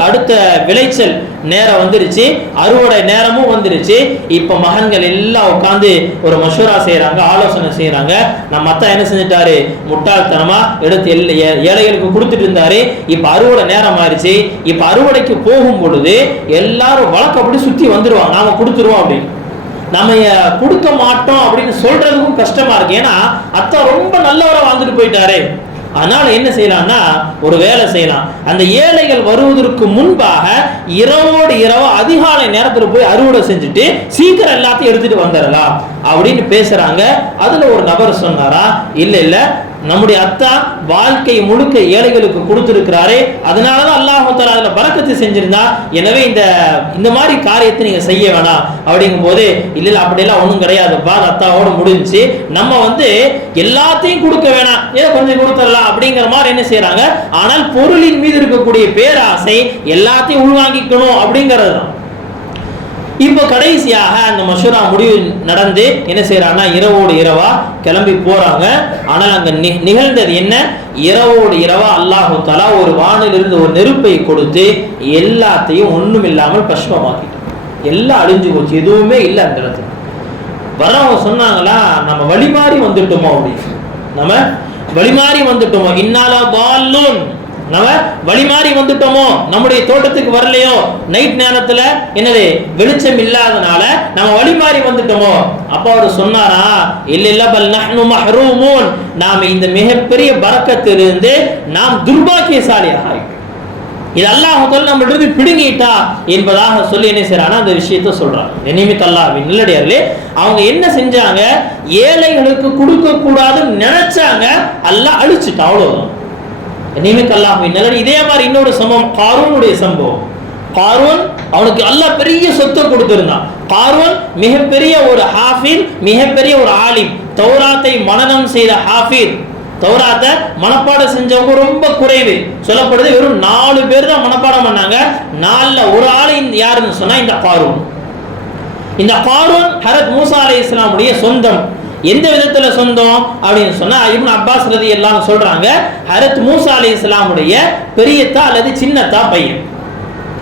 அடுத்த விளைச்சல் நேரம் வந்துருச்சு, அறுவடை நேரமும் வந்துருச்சு. இப்ப மகன்கள் எல்லாம் உட்காந்து ஒரு மஷூரா செய்யறாங்க, ஆலோசனை செய்யறாங்க. நம்ம அத்தா என்ன செஞ்சுட்டாரு, முட்டாள்தனமா எடுத்து ஏழைகளுக்கு கொடுத்துட்டு இருந்தாரு. இப்ப அறுவடை நேரம் ஆயிடுச்சு. இப்ப அறுவடைக்கு போகும் பொழுது எல்லாரும் வழக்கப்படி சுத்தி வந்துருவாங்க, நாம கொடுத்துருவோம் அப்படின்னு. நம்ம கொடுக்க மாட்டோம் அப்படின்னு சொல்றதுக்கும் கஷ்டமா இருக்கு. ஏன்னா அத்தா ரொம்ப நல்லவரை வாழ்ந்துட்டு போயிட்டாரு. அதனால என்ன செய்யலாம்னா, ஒரு வேலை செய்யலாம். அந்த ஏழைகள் வருவதற்கு முன்பாக இரவோடு இரவு அதிகாலை நேரத்தில் போய் அறுவடை செஞ்சுட்டு சீக்கிரம் எல்லாத்தையும் எடுத்துட்டு வந்துடலாம் அப்படின்னு பேசுறாங்க. அதுல ஒரு நபர் சொன்னாரா, இல்ல நம்முடைய அத்தா வாழ்க்கை முழுக்க ஏழைகளுக்கு கொடுத்திருக்கிறாரே, அதனாலதான் அல்லாஹ் தஆலா அதுல பரக்கத்து செஞ்சிருந்தா, எனவே இந்த மாதிரி காரியத்தை நீங்க செய்ய வேணாம் அப்படிங்கும் போது, இல்ல அப்படியெல்லாம் ஒண்ணும் கிடையாதுப்பா, அத்தாவோட முடிஞ்சு நம்ம எல்லாத்தையும் கொடுக்க வேணாம், ஏதோ கொஞ்சம் கொடுத்துடலாம் அப்படிங்கிற மாதிரி என்ன செய்யறாங்க. ஆனால் பொருளின் மீது இருக்கக்கூடிய பேராசை எல்லாத்தையும் உள்வாங்கிக்கணும் அப்படிங்கிறது தான். இப்போ கடைசியாக அந்த மஷூரா முடிவு நடந்து என்ன செய்யறாங்கன்னா, இரவோடு இரவா கிளம்பி போறாங்க. ஆனால் அங்க நிகழ்ந்தது என்ன, இரவோடு இரவா அல்லாஹ் தஆலா ஒரு வானிலிருந்து ஒரு நெருப்பை கொடுத்து எல்லாத்தையும் ஒண்ணும் இல்லாமல் பஷ்பமாக்கிட்டான். எல்லாம் அழிஞ்சு போச்சு, எதுவுமே இல்லை அந்த இடத்துல. வரவங்க சொன்னாங்களா, நம்ம வழிமாறி வந்துட்டோமோ அப்படின்னு. நம்ம வழிமாறி வந்துட்டோமோ, இன்னாலா பால்லூன், நம்ம வழிமாறி வந்துட்டோமோ, நம்முடைய தோட்டத்துக்கு வரலையோ, நைட் நேரத்துல என்னது வெளிச்சம் இல்லாதனால நம்ம வழிமாறி வந்துட்டோமோ. அப்ப அவர் சொன்னாரா, இல்ல பல் நஹ்னு மஹ்ரூமூன், நாம இந்த மிகப்பெரிய பரக்கத்திலிருந்து நாம் துர்பாக்கியசாலியாக, இது அல்லாஹ் தஆலா நம்மிலிருந்து பிடுங்கிட்டா என்பதாக சொல்லி என்ன செய்யறானா, அந்த விஷயத்தை சொல்றாங்க. கண்ணியமிக்கல்லாஹ்வின் நல்லடியார்களே, அவங்க என்ன செஞ்சாங்க, ஏழைகளுக்கு கொடுக்க கூடாதுன்னு நினைச்சாங்க, அல்லாஹ் அழிச்சிட்டா, அவ்வளவுதான். கண்ணியமிக்கல்லாஹ்வின் நல்லடியார்களே, இதே மாதிரி இன்னொரு சம்பவம், காரூனுடைய சம்பவம். காரூன், அவனுக்கு அல்லாஹ் பெரிய சொத்தை கொடுத்திருந்தான். காரூன் மிகப்பெரிய ஒரு ஹாஃபிஸ், மிகப்பெரிய ஒரு ஆலிம், தௌராத்தை மனனம் செய்த ஹாஃபிஸ். தௌராத்தை மனப்பாடம் செஞ்சவங்க ரொம்ப குறைவு, சொல்லப்படுது வெறும் 4 பேர் தான் மனப்பாடம் பண்ணாங்க. 4ல ஒரு ஆளு யாருன்னு சொன்னா இந்த காரூன். இந்த காரூன் ஹஜ்ரத் மூசா அலைஹிஸ்ஸலாமுடைய சொந்தம். எந்த விதத்துல சொந்தம் அப்படின்னு சொன்னா, இப்னு அப்பாஸ் ரலியல்லாஹு சொல்றாங்க, ஹஜ்ரத் மூசா அலைஹிஸ்ஸலாமுடைய பெரியத்தா அல்லது சின்னத்தா பையன்,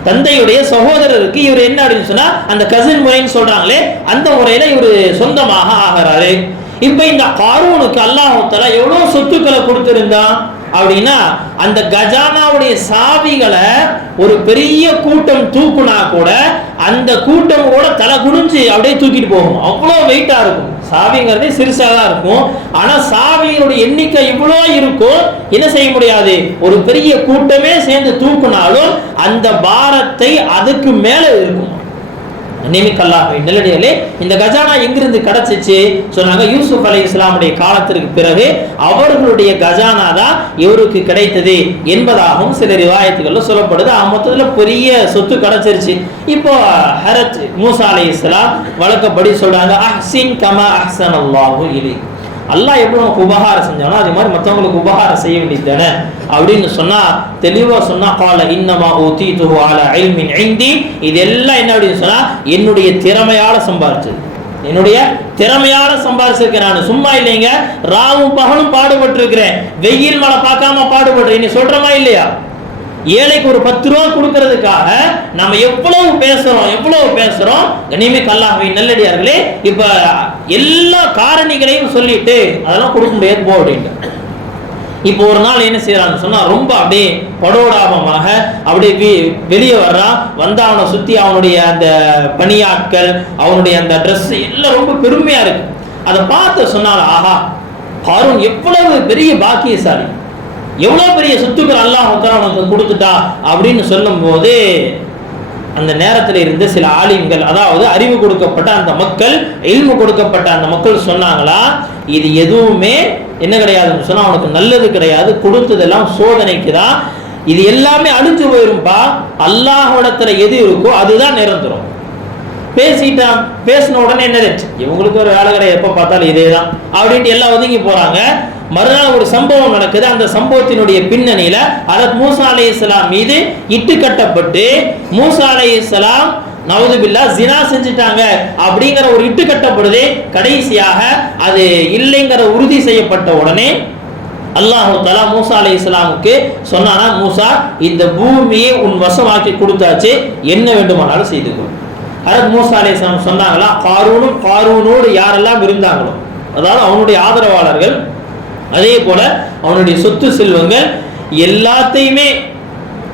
தந்தையுடைய சகோதரருக்கு இவர் என்ன அப்படின்னு சொன்னா அந்த கசின் முறைன்னு சொல்றாங்களே, அந்த முறையில இவர் சொந்தமாக ஆகிறாரு. இப்ப இந்த காரூனுக்கு அல்லாஹ் தஆலா எவ்வளவு சொத்துக்களை கொடுத்திருந்தான் அப்படின்னா, அந்த கஜானாவுடைய சாவிகளை ஒரு பெரிய கூட்டம் தூக்குனா கூட அந்த கூட்டம் கூட தலை குனிஞ்சு அப்படியே தூக்கிட்டு போகும், அவ்வளவு வெயிட்டா இருக்கும். சாவிங்கிறதே சிறுசாக தான் இருக்கும், ஆனா சாவியினுடைய எண்ணிக்கை இவ்வளோ இருக்கும், என்ன செய்ய முடியாது, ஒரு பெரிய கூட்டமே சேர்ந்து தூக்குனாலும் அந்த பாரத்தை அதுக்கு மேல இருக்கும். நியமிக்கல்லாஹ்வின் நல்லடியார்களே, இந்த கஜானா எங்கிருந்து கிடைச்சிச்சு சொன்னாங்க, யூசுப் அலைஹிஸ்ஸலாமுடைய காலத்திற்கு பிறகு அவர்களுடைய கஜானா தான் இவருக்கு கிடைத்தது என்பதாகவும் சில ரிவாயத்துகள்ல சொல்லப்படுது. மொத்தத்துல பெரிய சொத்து கிடைச்சிருச்சு. இப்போ ஹஜ்ரத் மூசா அலைஹிஸ்ஸலாம் வழக்கப்படி சொல்றாங்க, அஹ்சின் கமா அஹ்ஸனல்லாஹு இலைக், அல்லாஹ் எப்படி நமக்கு உபகாரம் செஞ்சானோ அதே மாதிரி மற்றவங்களுக்கு உபகாரம் செய்ய வேண்டியது தானே அப்படின்னு சொன்னா, தெளிவா சொன்னா, கால இன்னமா ஊதீதுஹு அலா இல்மின் இன்தி, இதெல்லாம் என்ன அப்படின்னு சொன்னா என்னுடைய திறமையால சம்பாதிச்சது, என்னுடைய திறமையால சம்பாதிச்சிருக்கேன். நான் சும்மா இல்லைங்க, ராவும் பகலும் பாடுபட்டு இருக்கிறேன், வெயில் மழை பார்க்காம பாடுபடுறேன். நீ சொல்றமா இல்லையா, ஏழைக்கு ஒரு 10 ரூபா கொடுக்கறதுக்காக நம்ம எவ்வளவு பேசுறோம். கண்ணியமிக்கல்லாஹ்வின் நல்லடியார்களே, இப்ப எல்லா காரணிகளையும் சொல்லிட்டு அதெல்லாம் கொடுக்க முடியாது போ அப்படின்ட்டு. இப்போ ஒரு நாள் என்ன செய்யறான்னு சொன்னா, ரொம்ப அப்படியே படோடாபமாக அப்படியே வெளியே வர்றான். வந்து அவனை சுத்தி அவனுடைய அந்த பணியாட்கள், அவனுடைய அந்த ட்ரெஸ் எல்லாம் ரொம்ப பெருமையா இருக்கு. அதை பார்த்து சொன்னால, ஆஹா, காரூன் எவ்வளவு பெரிய பாக்கியசாலி, எவ்வளவு பெரிய சொத்துக்கள் அல்லாஹ் அவனுக்கு கொடுத்துட்டா அப்படின்னு சொல்லும் போது, அந்த நேரத்தில் இருந்து சில ஆலிம்கள், அதாவது அறிவு கொடுக்கப்பட்ட அந்த மக்கள், இல்மு கொடுக்கப்பட்ட அந்த மக்கள் சொன்னாங்களா, இது எதுவுமே என்ன கிடையாதுன்னு சொன்னா அவனுக்கு நல்லது கிடையாது, கொடுத்ததெல்லாம் சோதனைக்கு தான், இது எல்லாமே அழிஞ்சு போயிரும்பா, அல்லாஹ்விடத்துல எது இருக்கோ அதுதான் நிரந்தரம். பேசின உடனே என்னது, இவங்களுக்கு ஒரு வேலை கிடையாது, எப்ப பார்த்தாலும் இதேதான் அப்படின்ட்டு எல்லாம் ஒதுங்கி போறாங்க. மறுநாள் ஒரு சம்பவம் நடக்குது. அந்த சம்பவத்தினுடைய பின்னணியில ஹஜ்ரத் மூசா அலைஹிஸ்ஸலாம் மீது இட்டு கட்டப்பட்டு மூசா அலைஹிஸ்ஸலாம் நவுது பில்லா ஜினா செஞ்சுட்டாங்க அப்படிங்கிற ஒரு இட்டு கட்டப்படுது. கடைசியாக அது இல்லைங்கிற உறுதி செய்யப்பட்ட உடனே அல்லாஹ் தஆலா மூசா அலைஹிஸ்ஸலாமுக்கு சொன்னானா, மூசா இந்த பூமியை உன் வசமாக்கி கொடுத்தாச்சு, என்ன வேண்டுமானாலும் செய்து கொள். ஹஜ்ரத் மூசா அலைஹிஸ்ஸலாம் சொன்னாங்களா, காரூனோடு யாரெல்லாம் இருந்தாங்களோ, அதாவது அவனுடைய ஆதரவாளர்கள், அதே போல அவனுடைய சொத்து செல்வங்கள் எல்லாத்தையுமே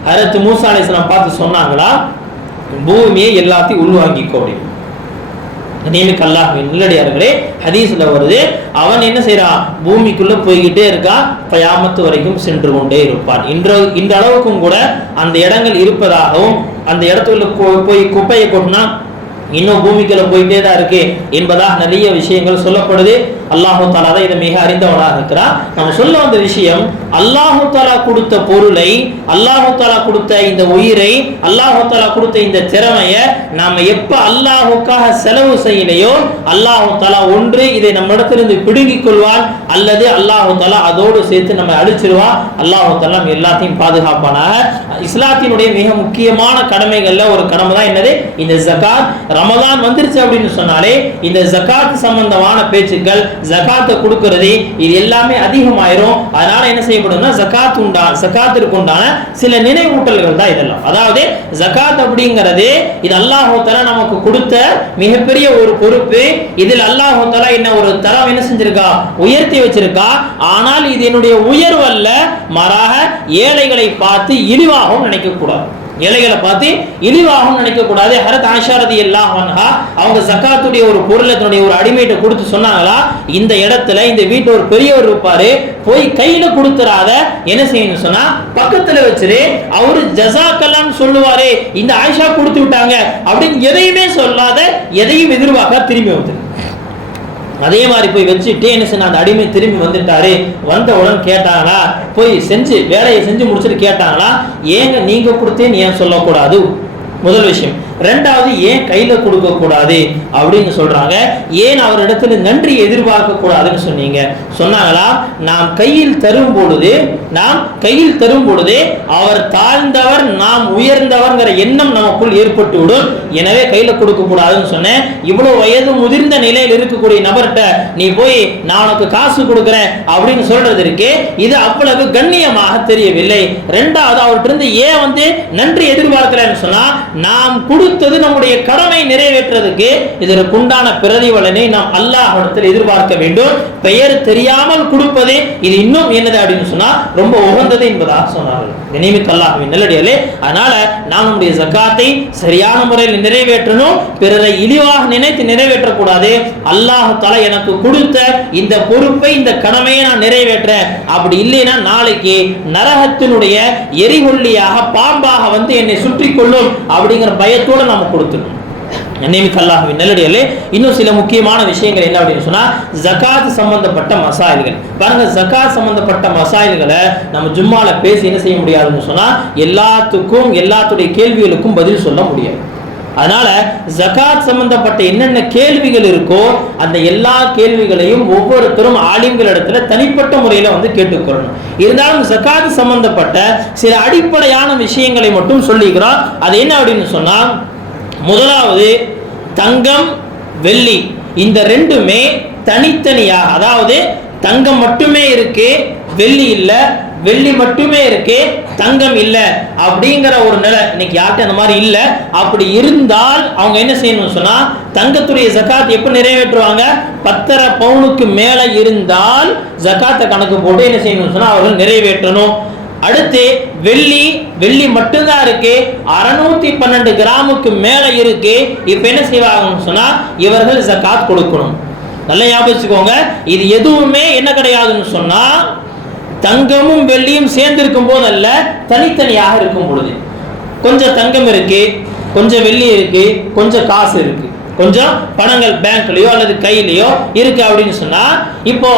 ஹஜ்ரத் மூசா அலைஹிஸ்ஸலாம் பார்த்து சொன்னாங்களா, பூமியை எல்லாத்தையும் உள்வாங்கிக்கோ அப்படின்னு. நியமிக்க அல்லாஹ்வின் நல்லடியார்களே, ஹதீஸ்ல வருது, அவன் என்ன செய்யறான், பூமிக்குள்ள போய்கிட்டே இருக்கா, கயாமத்து வரைக்கும் சென்று கொண்டே இருப்பான். இந்த அளவுக்கும் கூட அந்த இடங்கள் இருப்பதாகவும், அந்த இடத்துல போய் குப்பையை கொட்டினா இன்னும் பூமிக்குள்ள போயிட்டே தான் இருக்கு என்பதாக நிறைய விஷயங்கள் சொல்லப்படுது. அல்லாஹு தஆலா தான் இதை மிக அறிந்தவனாக இருக்கிறார். நம்ம சொல்ல வந்த விஷயம், அல்லாஹு தஆலா கொடுத்த பொருளை, அல்லாஹு தஆலா கொடுத்த இந்த உயிரை, அல்லாஹு தஆலா கொடுத்த இந்த திறமையை நாம எப்ப அல்லாஹுக்காக செலவு செய்யலையோ, அல்லாஹு தஆலா ஒன்று இதை நம்ம இடத்திலிருந்து பிடுங்கிக் கொள்வான், அல்லது அல்லாஹு தஆலா அதோடு சேர்த்து நம்ம அழிச்சிருவான். அல்லாஹு தஆலா எல்லாத்தையும் பாதுகாப்பானாக. இஸ்லாத்தினுடைய மிக முக்கியமான கடமைகள்ல ஒரு கடமை தான் என்னது, இந்த ஜகாத். ரமலான் வந்துருச்சு அப்படின்னு சொன்னாலே இந்த ஜகாத் சம்பந்தமான பேச்சுக்கள், ஜகாத்தை கொடுக்கிறது, இது எல்லாமே அதிகமாயிரும். அதனால என்ன செய்யப்படும்னா, ஜகாத்திற்கு உண்டான சில நினைவூட்டல்கள் தான் இதெல்லாம். அதாவது ஜகாத் அப்படிங்கிறது இது அல்லாஹ் தஆலா நமக்கு கொடுத்த மிகப்பெரிய ஒரு பொறுப்பு. இதில் அல்லாஹ் தஆலா என்ன ஒரு தரம் என்ன செஞ்சிருக்கா, உயர்த்தி வச்சிருக்கா. ஆனால் இது என்னுடைய உயர்வு அல்ல, மாறாக ஏழைகளை பார்த்து இழிவாகவும் நினைக்க கூடாது, ஏழைகளை பார்த்து இழிவாகவும் நினைக்க கூடாது. ஹஜ்ரத் ஆயிஷா ரலியல்லாஹு அன்ஹா அவங்க ஜகாத்துடைய ஒரு பொருளை தன்னுடைய ஒரு அடிமைட்ட கொடுத்து சொன்னாங்களா, இந்த இடத்துல இந்த வீட்டுல ஒரு பெரியவர் இருப்பாரு, போய் கையில கொடுத்துறாத, என்ன செய்யணும் சொன்னா பக்கத்துல வச்சிரு, அவரு ஜஸாக்கல்லான்னு சொல்லுவாரு, இந்த ஆயிஷா கொடுத்து விட்டாங்க அப்படின்னு எதையுமே சொல்லாத, எதையும் எதிர்பார்க்க திரும்பி வந்து அதே மாதிரி போய் வச்சுட்டு என்ன செய்ய, அந்த அடிமை திரும்பி வந்துட்டாரு. வந்தவுடன் கேட்டாங்களா, போய் செஞ்சு வேலையை செஞ்சு முடிச்சுட்டு கேட்டாங்களா, ஏங்க நீங்க கொடுத்தேன்னு ஏன் சொல்லக்கூடாது, முதல் விஷயம். ரெண்டாவது, ஏன் கையில கொடுக்க கூடாது அப்படின்னு சொல்றாங்க, ஏன் அவரிடத்துல நன்றி எதிர்பார்க்க கூடாதுன்னு சொன்னீங்க. சொன்னாங்களா, நாம் கையில் தரும் பொழுது அவர் தாழ்ந்தவர், நாம் உயர்ந்தவர்ங்கிற எண்ணம் நமக்குள் ஏற்பட்டு விடும். எனவே கையில கொடுக்க கூடாதுன்னு சொன்னேன். இவ்வளவு வயது முதிர்ந்த நிலையில் இருக்கக்கூடிய நபர்கிட்ட நீ போய் நான் உனக்கு காசு கொடுக்கிறேன் அப்படின்னு சொல்றது இருக்கு, இது அவ்வளவு கண்ணியமாக தெரியவில்லை. ரெண்டாவது, அவர்கிட்ட இருந்து ஏன் நன்றி எதிர்பார்க்கலன்னு சொன்னா, நாம் கொடுத்தது நம்முடைய கடமை நிறைவேற்றுறதுக்கு, இதற்கு உண்டான பிரதிபலனை நாம் அல்லாஹ்விடத்தில் எதிர்பார்க்க வேண்டும். பெயர் தெரியாமல் கொடுப்பது இது இன்னும் என்னது அப்படின்னு சொன்னா ரொம்ப உகந்தது என்பதாக சொன்னார்கள். நியமிக்க அல்லாஹ்வின் நல்லடியார்களே, அதனால நாம் நம்முடைய ஜகாத்தை சரியான முறையில் நிறைவேற்றணும், பிறரை இழிவாக நினைத்து நிறைவேற்றக்கூடாது. அல்லாஹ் தஆலா எனக்கு கொடுத்த இந்த பொறுப்பை, இந்த கடமையை நான் நிறைவேற்றேன், அப்படி இல்லைன்னா நாளைக்கு நரகத்தினுடைய எரிகொல்லியாக பாம்பாக என்னை சுற்றி கொள்ளும் அப்படிங்கிற பயத்தோட நாம கொடுத்துக்கணும். நியமிக்க அல்லாஹ்வின் நல்லடியார்களே, இன்னும் சில முக்கியமான விஷயங்கள் என்ன அப்படின்னு சொன்னா, ஜகாத் சம்பந்தப்பட்ட மசாயில்கள். பாருங்க, ஜகாத் சம்பந்தப்பட்ட மசாயில்களை நம்ம ஜும்மால பேசி என்ன செய்ய முடியாதுன்னு சொன்னா, எல்லாத்துடைய கேள்விகளுக்கும் பதில் சொல்ல முடியாது. அதனால ஜகாத் சம்பந்தப்பட்ட என்னென்ன கேள்விகள் இருக்கோ அந்த எல்லா கேள்விகளையும் ஒவ்வொருத்தரும் ஆலிம்களிடத்துல தனிப்பட்ட முறையில கேட்டுக்கொள்ளணும். இருந்தாலும் ஜகாத் சம்பந்தப்பட்ட சில அடிப்படையான விஷயங்களை மட்டும் சொல்லிக்கிறோம். அது என்ன அப்படின்னு சொன்னா, முதலாவது தங்கம் வெள்ளி இந்த ரெண்டுமே தனித்தனியாக, அதாவது தங்கம் மட்டுமே இருக்கு வெள்ளி இல்ல, வெள்ளி மட்டுமே இருக்கு தங்கம் இல்ல அப்படிங்கிற ஒரு நிலை இன்னைக்கு யார்கிட்ட அந்த மாதிரி இல்ல. அப்படி இருந்தால் அவங்க என்ன செய்யணும் சொன்னா, தங்கத்துடைய ஜகாத் எப்ப நிறைவேற்றுவாங்க, 10.5 பவுனுக்கு மேல இருந்தால் ஜகாத்தை கணக்கு போட்டு என்ன செய்யணும் சொன்னா அவர்கள் நிறைவேற்றணும். அடுத்து வெள்ளி மட்டும்தான் இருக்கு, 612 கிராமுக்கு மேல இருக்கு, இப்ப என்ன செய்வாங்கன்னு சொன்னா இவர்கள் ஜகாத் கொடுக்கணும். நல்லா ஞாபகம் வச்சுக்கோங்க, இது எதுவுமே என்ன கிடையாதுன்னு சொன்னா, தங்கமும் வெள்ளியும் சேர்ந்து இருக்கும் போது அல்ல, தனித்தனியாக இருக்கும் பொழுது. கொஞ்சம் தங்கம் இருக்கு, கொஞ்சம் வெள்ளி இருக்கு, கொஞ்சம் காசு இருக்கு, கொஞ்சம் பணங்கள் பேங்க்லயோ அல்லது கையிலயோ இருக்கு அப்படின்னு சொன்னா, இப்போ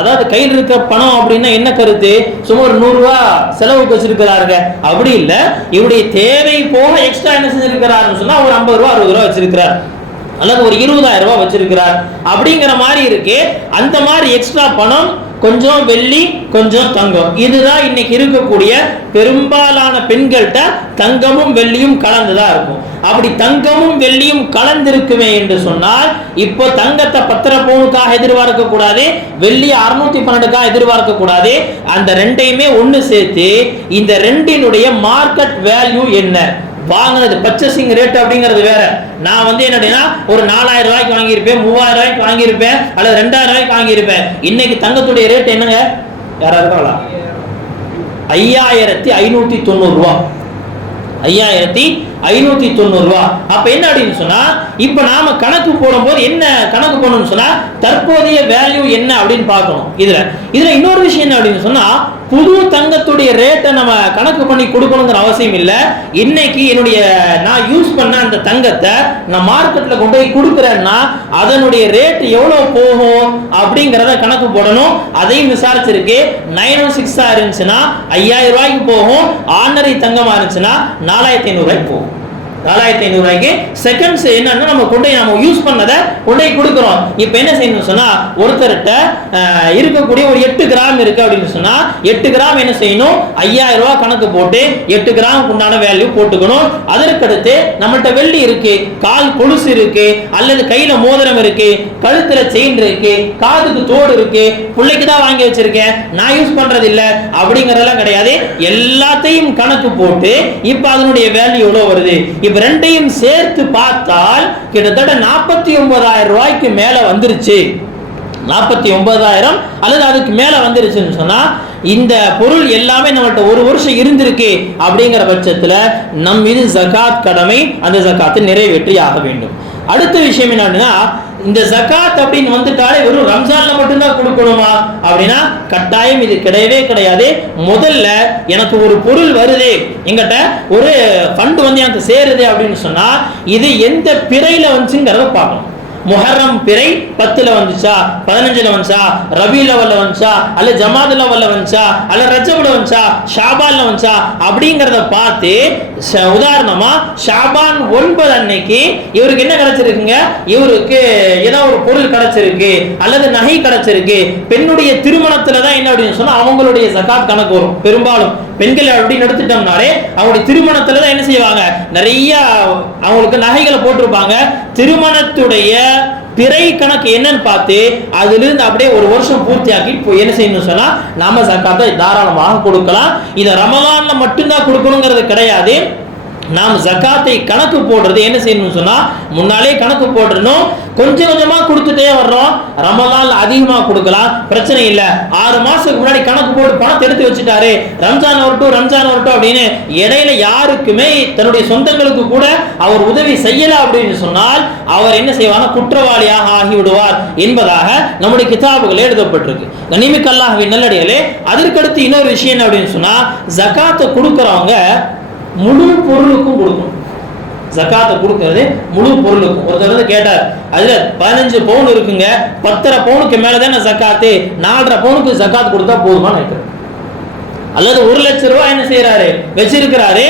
அதாவது கையில் இருக்க பணம் அப்படின்னா என்ன கருத்து, சும்மா ஒரு 100 ரூபாய் செலவுக்கு வச்சிருக்கிறாருங்க அப்படி இல்ல, இவருடைய தேவை போக எக்ஸ்ட்ரா என்ன செஞ்சிருக்கிறாருன்னு சொன்னா ஒரு 50 ரூபாய் 60 ரூபாய் வச்சிருக்கிறார், அல்லது ஒரு 20,000 ரூபாய் வச்சிருக்கிறார் அப்படிங்கிற மாதிரி இருக்கு. அந்த மாதிரி எக்ஸ்ட்ரா பணம் கொஞ்சம் வெள்ளி, கொஞ்சம் தங்கம். இதுதான் இன்னைக்கு இருக்கக்கூடிய பெரும்பாலான பெண்கள்கிட்ட தங்கமும் வெள்ளியும் கலந்துதான் இருக்கும். அப்படி தங்கமும் வெள்ளியும் கலந்திருக்குமே என்று சொன்னால் இப்போ தங்கத்தை 10 பவுனுக்காக எதிர்பார்க்க கூடாது, வெள்ளி 612க்காக எதிர்பார்க்க கூடாது. அந்த ரெண்டையுமே ஒன்னு சேர்த்து இந்த ரெண்டினுடைய மார்க்கெட் வேல்யூ என்ன, வாங்கினது பர்ச்சேசிங் ரேட் அப்படிங்கிறது வேற. நான் என்னன்னா ஒரு 4000 ரூபாய்க்கு வாங்கியிருப்பேன், 3000 ரூபாய்க்கு வாங்கியிருப்பேன், அல்லது 2000 ரூபாய்க்கு வாங்கியிருப்பேன். இன்னைக்கு தங்கத்துடைய ரேட் என்னங்க, யாரா இருக்காங்களா? 5590 ரூபா. 5590 ரூபா. அப்ப என்ன அப்படின்னு சொன்னா, இப்ப நாம கணக்கு போடும்போது என்ன கணக்கு போடணும்னு சொன்னா தற்போதைய வேல்யூ என்ன அப்படின்னு பார்க்கணும். இதுல இன்னொரு விஷயம் என்ன அப்படின்னு சொன்னா, புது தங்கத்துடைய ரேட்டை நம்ம கணக்கு பண்ணி கொடுக்கணுங்கிற அவசியம் இல்லை. இன்னைக்கு நான் யூஸ் பண்ண அந்த தங்கத்தை நான் மார்க்கெட்ல கொண்டு போய் கொடுக்குறேன்னா அதனுடைய ரேட் எவ்வளவு போகும் அப்படிங்கறத கணக்கு போடணும். அதையும் விசாரிச்சிருக்கு. 916 இருந்துச்சுன்னா 5000 ரூபாய்க்கு போகும். ஆர்டினரி தங்கமா இருந்துச்சுன்னா 4500 ரூபாய்க்கு போகும். 4500 ரூபாய்க்கு செகண்ட்ஸ் என்னன்னா நம்ம யூஸ் பண்ணதை கொண்டு போய் கொடுக்கிறோம். இப்போ என்ன செய்யணும் சொன்னா, ஒருத்தர்கிட்ட இருக்கக்கூடிய ஒரு 8 கிராம் இருக்கு அப்படின்னு சொன்னா 8 கிராம் என்ன செய்யணும், 5000 ரூபாய் கணக்கு போட்டு 8 கிராம் உண்டான வேல்யூ போட்டுக்கணும். அதற்கடுத்து நம்மள்ட்ட வெள்ளி இருக்கு, கால் கொலுசு இருக்கு, அல்லது கையில மோதிரம் இருக்கு, கழுத்துல செயின் இருக்கு, காதுக்கு தோடு இருக்கு, பிள்ளைக்கு தான் வாங்கி வச்சிருக்கேன், நான் யூஸ் பண்றது இல்ல அப்படிங்கறதெல்லாம் கிடையாது. எல்லாத்தையும் கணக்கு போட்டு இப்ப அதனுடைய வேல்யூ எவ்வளவு வருது, இப்ப ரெண்டையும் சேர்த்து பார்த்தால் கிட்டத்தட்ட 49000 ரூபாய்க்கு மேல வந்துருச்சு. 49000 அல்லது அதுக்கு மேல வந்துருச்சுன்னு சொன்னா இந்த பொருள் எல்லாமே நம்மள்ட்ட ஒரு வருஷம் இருந்திருக்கு அப்படிங்கிற பட்சத்துல நம் மீது ஜகாத் கடமை, அந்த ஜகாத்தை நிறைவேற்றி ஆக வேண்டும். அடுத்த விஷயம் என்னன்னா, இந்த ஜகாத் அப்படின்னு வந்துட்டாலே வெறும் ரம்ஜான்ல மட்டும்தான் கொடுக்கணுமா அப்படின்னா கட்டாயம் இது கிடையவே கிடையாது. முதல்ல எனக்கு ஒரு பொருள் வருது, எங்கிட்ட ஒரு ஃபண்ட் எனக்கு சேருது அப்படின்னு சொன்னா இது எந்த பிறையில வந்துச்சுங்கிறத பார்க்கணும். முஹர்ரம் பிறை 10ல வந்துச்சா, 15ல வந்துச்சா, ரபியுல் அவல்ல வந்துச்சா, அல்ல ஜமாதுல் அவல்ல வந்துச்சா, அல்ல ரஜபுல வந்துச்சா, ஷாபான்ல வந்துச்சா அப்படிங்கறத பார்த்து, உதாரணமா ஷாபான் 9 அன்னைக்கு இவருக்கு என்ன கிடைச்சிருக்குங்க, இவருக்கு ஏதோ ஒரு பொருள் கிடைச்சிருக்கு அல்லது நகை கிடைச்சிருக்கு. பெண்ணுடைய திருமணத்துல தான் என்ன அப்படின்னு சொன்னா அவங்களுடைய ஜகாத் கணக்கு வரும். பெரும்பாலும் பெண்கள் அப்படின்னு எடுத்துட்டோம்னாலே அவங்களுடைய திருமணத்துல தான் என்ன செய்வாங்க, நிறைய அவங்களுக்கு நகைகளை போட்டிருப்பாங்க. திருமணத்துடைய பிறை கணக்கு என்னன்னு பார்த்து அதுல இருந்து அப்படியே ஒரு வருஷம் பூர்த்தியாக்கி என்ன செய்யணும் சொன்னா நாம ஜகாத்தை தாராளமாக கொடுக்கலாம். இதை ரமலான்ல மட்டும்தான் கொடுக்கணுங்கிறது கிடையாது. நாம் ஜகாத்தை கணக்கு போடுறது என்ன செய்யணும் சொன்னா முன்னாலே கணக்கு போடணும். கொஞ்சம் கொஞ்சமா கொடுத்துட்டே வர்றோம். ரமலான் அதிகமா கொடுக்கலாம், பிரச்சனை இல்ல. 6 மாசத்துக்கு முன்னாடி கணக்கு போட்டு பணத்தை எடுத்து வச்சுட்டாரு, ரம்ஜான் வரட்டும் அப்படின்னு இடையில யாருக்குமே தன்னுடைய சொந்தங்களுக்கு கூட அவர் உதவி செய்யல அப்படின்னு சொன்னால் அவர் என்ன செய்வார், குற்றவாளியாக ஆகிவிடுவார் என்பதாக நம்முடைய கிதாபுகள் எழுதப்பட்டிருக்கு. கனிமிக்க அல்லாஹ்வின் நல்லடியார்களே, அதற்கடுத்து இன்னொரு விஷயம் என்ன அப்படின்னு சொன்னா, ஜகாத்தை கொடுக்கறவங்க முழு பொருளுக்கும் கொடுக்கணும். ஜகாத்தை கொடுக்கிறது முழு பொருளுக்கும். ஒருத்தர் கேட்டார், அதுல 15 பவுன் இருக்குங்க, 10.5 பவுனுக்கு மேலதான ஜகாத்து, 4.5 பவுனுக்கு ஜகாத் கொடுத்தா போதுமா நினைக்கிறேன். அல்லது 1 லட்சம் ரூபாய் என்ன செய்யறாரு வச்சிருக்கிறாரு,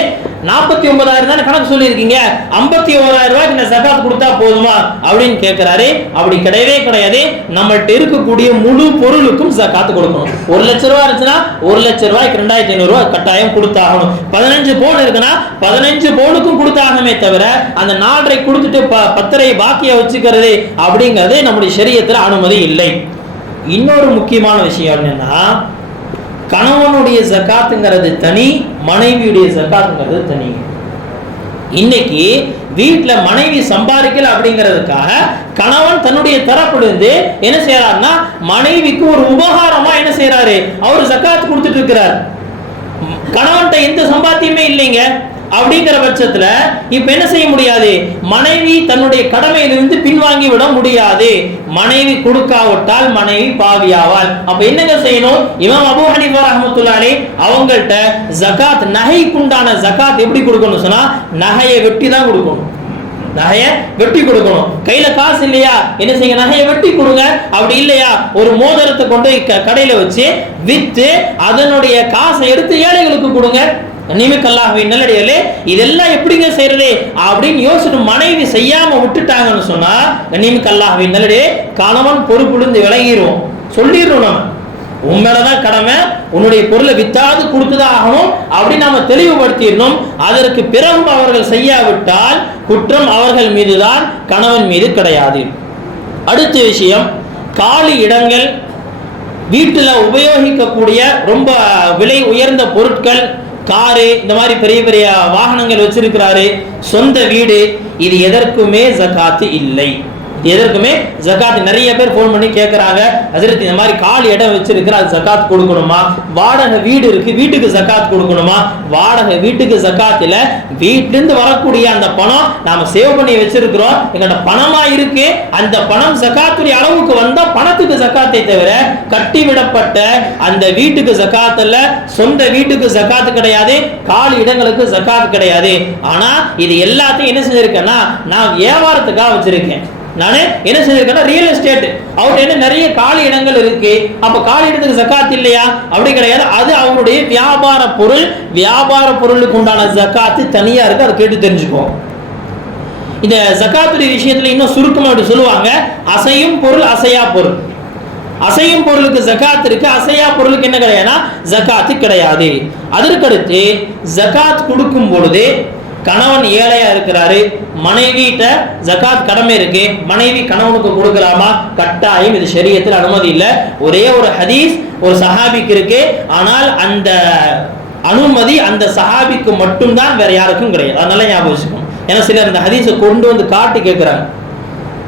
49,000 தானே கணக்கு சொல்லி இருக்கீங்க, 51,000 ரூபாய்க்கு இந்த ஜகாத் கொடுத்தா போதுமா அப்படின்னு கேட்கிறாரு. அப்படி கிடையவே கிடையாது. நம்மள்ட்ட இருக்கக்கூடிய முழு பொருளுக்கும் ஜகாத் கொடுக்கணும். 1 லட்சம் ரூபாய் இருந்துச்சுன்னா 1 லட்சம் ரூபாய்க்கு 2,500 ரூபாய் கட்டாயம் கொடுத்தாகணும். 15 பவுன் இருக்குன்னா 15 பவுனுக்கும் கொடுத்தாகணுமே தவிர அந்த 4.5 கொடுத்துட்டு 10.5 பாக்கியா வச்சுக்கிறது அப்படிங்கிறது நம்முடைய ஷரியத்துல அனுமதி இல்லை. இன்னொரு முக்கியமான விஷயம் என்னன்னா, கணவனுடைய ஜகாத்துங்கிறது தனி, மனைவியுடைய ஜகாத்துங்கிறது தனி. இன்னைக்கு வீட்டுல மனைவி சம்பாதிக்கல அப்படிங்கிறதுக்காக கணவன் தன்னுடைய தரப்பிலிருந்து என்ன செய்யறாருன்னா மனைவிக்கு ஒரு உபகாரமா என்ன செய்யறாரு, அவர் ஜகாத் கொடுத்துட்டு இருக்கிறார். கணவன்கிட்ட எந்த சம்பாத்தியமே இல்லைங்க. அப்படிங்கிற பட்சத்துல இப்ப என்ன செய்ய முடியாது, மனைவி தன்னுடைய கடமையிலிருந்து பின்வாங்கி விட முடியாது. மனைவி கொடுக்காவிட்டால் மனைவி பாவியாவாள். அப்ப என்னங்க செய்யணும், இமாம் அபூ ஹனீஃபா ரஹ்மத்துல்லாஹி அலைஹி அவங்கள்ட்ட ஜகாத், நகைக்குண்டான ஜகாத் எப்படி கொடுக்கணும் சொன்னா நகையை வெட்டி தான் கொடுக்கணும். நகையை வெட்டி கொடுக்கணும். கையில காசு இல்லையா, என்ன செய்யுங்க, நகையை வெட்டி கொடுங்க. அப்படி இல்லையா ஒரு மோதிரத்தை கொண்டு கடையில வச்சு வித்து அதனுடைய காசை எடுத்து ஏழைகளுக்கு கொடுங்க. கண்ணியமிக்கல்லாஹ்வின் நல்லடியார்களே, இதெல்லாம் எப்படிங்க செய்யறது அப்படின்னு யோசிச்சு மனைவி செய்யாம விட்டுட்டாங்கன்னு சொன்னா கண்ணியமிக்கல்லாஹ்வின் நல்லடியார்களே, கணவன் பொறுப்புலேருந்து விலகிடுவோம், சொல்லிடுறோம். நம்ம உண்மையிலதான் கடமை, உன்னுடைய பொருளை வித்தாவது கொடுத்துதான் ஆகணும் அப்படின்னு நாம தெளிவுபடுத்திடணும். அதற்கு பிறகும் அவர்கள் செய்யாவிட்டால் குற்றம் அவர்கள் மீதுதான், கணவன் மீது கிடையாது. அடுத்த விஷயம், காலி இடங்கள், வீட்டில் உபயோகிக்கக்கூடிய ரொம்ப விலை உயர்ந்த பொருட்கள், காரு, இந்த மாதிரி பெரிய பெரிய வாகனங்கள் வச்சிருக்கிறாரு, சொந்த வீடு, இது எதற்குமே ஜகாத்து இல்லை. எதற்குமே ஜகாத். நிறைய பேர் போன் பண்ணி கேட்கறாங்க, ஹஜ்ரத் இந்த மாதிரி காலி இடம் வச்சிருக்கிற அது ஜகாத் கொடுக்கணுமா? வாடகை வீடு இருக்கு, வீட்டுக்கு ஜகாத் கொடுக்கணுமா? வாடகை வீட்டுக்கு ஜகாத் இல்ல, வீட்டிலிருந்து வரக்கூடிய அந்த பணம் நாம சேவ் பண்ணி வச்சிருக்கிறோம், எங்கள்ட்ட பணமா இருக்கு, அந்த பணம் ஜகாத்துடைய அளவுக்கு வந்தா பணத்துக்கு ஜகாத்தை தவிர கட்டிவிடப்பட்ட அந்த வீட்டுக்கு ஜகாத் அல்ல, சொந்த வீட்டுக்கு ஜகாத் கிடையாது, காலி இடங்களுக்கு ஜகாத் கிடையாது. ஆனா இது எல்லாத்தையும் என்ன செஞ்சிருக்கேன்னா, நான் வியாபாரத்துக்காக வச்சிருக்கேன். நானே என்ன செஞ்சிருக்கேன்னா, ரியல் எஸ்டேட், அவர்கிட்ட என்ன நிறைய காலி இடங்கள் இருக்கு, அப்ப காலி இடத்துக்கு ஜகாத் இல்லையா? அப்படி கிடையாது. அது அவருடைய வியாபார பொருள், வியாபார பொருளுக்கு உண்டான ஜகாத்து தனியா இருக்கு, அதை கேட்டு தெரிஞ்சுக்குவோம். இந்த ஜகாத்துடைய விஷயத்துல இன்னும் சுருக்கமா அப்படி சொல்லுவாங்க, அசையும் பொருள், அசையா பொருள். அசையும் பொருளுக்கு ஜகாத் இருக்கு, அசையா பொருளுக்கு என்ன கிடையாதுன்னா ஜகாத்து கிடையாது. அதற்கடுத்து ஜகாத் கொடுக்கும் பொழுது கணவன் ஏழையா இருக்கிறாரு, மனைவிட்ட ஜகாத் கடமை இருக்கு, மனைவி கணவனுக்கு கொடுக்கலாமா? கட்டாயம், இது ஷரியத்தில் அனுமதி இல்லை. ஒரே ஒரு ஹதீஸ் ஒரு சஹாபிக்கு இருக்கு, ஆனால் அந்த அனுமதி அந்த சஹாபிக்கு மட்டும்தான், வேற யாருக்கும் கிடையாது. அதனால ஞாபகம் வச்சுக்கணும். ஏன்னா சிலர் இந்த ஹதீஸை கொண்டு வந்து காட்டி கேட்கிறாங்க,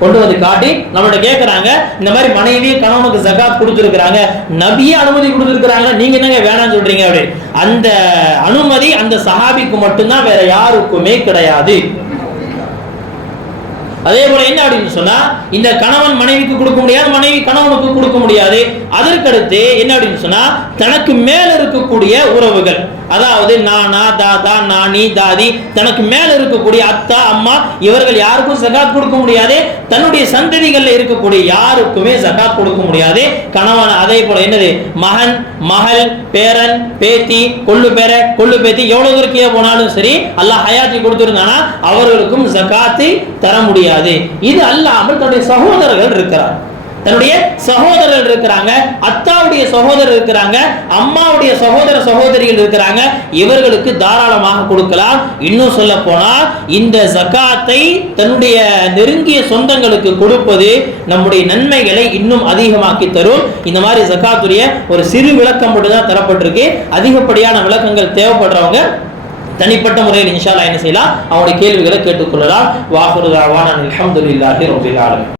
கொண்டு வந்து காட்டி நம்மள்ட்ட கேட்கறாங்க, இந்த மாதிரி மனைவி கணவனுக்கு ஜகாத் கொடுத்துருக்காங்க, நபியே அனுமதி கொடுத்துருக்காங்க, நீங்க என்னங்க வேணாம்னு சொல்றீங்க அப்படி. அந்த அனுமதி அந்த சஹாபிக்கு மட்டும்தான், வேற யாருக்குமே கிடையாது. அதே போல என்ன அப்படின்னு சொன்னா, இந்த கணவன் மனைவிக்கு கொடுக்க முடியாது, மனைவி கணவனுக்கு கொடுக்க முடியாது. அதற்கடுத்து என்ன அப்படின்னு சொன்னா, தனக்கு மேல இருக்கக்கூடிய உறவுகள், அதாவது நானா, தாதா, நானி, தாதி, தனக்கு மேல இருக்கக்கூடிய அத்தா, அம்மா, இவர்கள் யாருக்கும் ஜகாத் கொடுக்க முடியாது. தன்னுடைய சந்ததிகள்ல இருக்கக்கூடிய யாருக்குமே ஜகாத் கொடுக்க முடியாது கணவன். அதே போல என்னது, மகன், மகள், பேரன், பேத்தி, கொள்ளு பேர, கொள்ளு பேத்தி, எவ்வளவு தூரம் போனாலும் சரி, அல்லாஹ் ஹயாத்தி கொடுத்திருந்தானா அவர்களுக்கும் ஜகாத்தை தர முடியாது. இது அல்லாமல் தன்னுடைய சகோதரர்கள் இருக்கிறார், தன்னுடைய சகோதரர்கள் இருக்கிறாங்க, அத்தாவுடைய சகோதரர் இருக்கிறாங்க, அம்மாவுடைய சகோதர சகோதரிகள் இருக்கிறாங்க, இவர்களுக்கு தாராளமாக கொடுக்கலாம். இன்னும் சொல்ல போனால் இந்த ஜகாத்தை தன்னுடைய நெருங்கிய சொந்தங்களுக்கு கொடுப்பது நம்முடைய நன்மைகளை இன்னும் அதிகமாக்கி தரும். இந்த மாதிரி ஜகாத்துடைய ஒரு சிறு விளக்கம் மட்டும் தான் தரப்பட்டிருக்கு. அதிகப்படியான விளக்கங்கள் தேவைப்படுறவங்க தனிப்பட்ட முறையில் இன்ஷா அல்லாஹ் என்ன செய்யலாம், அவருடைய கேள்விகளை கேட்டுக்கொள்ளலாம். வாஹிரு தஅவானா அல்ஹம்துலில்லாஹி ரப்பில் ஆலமீன்.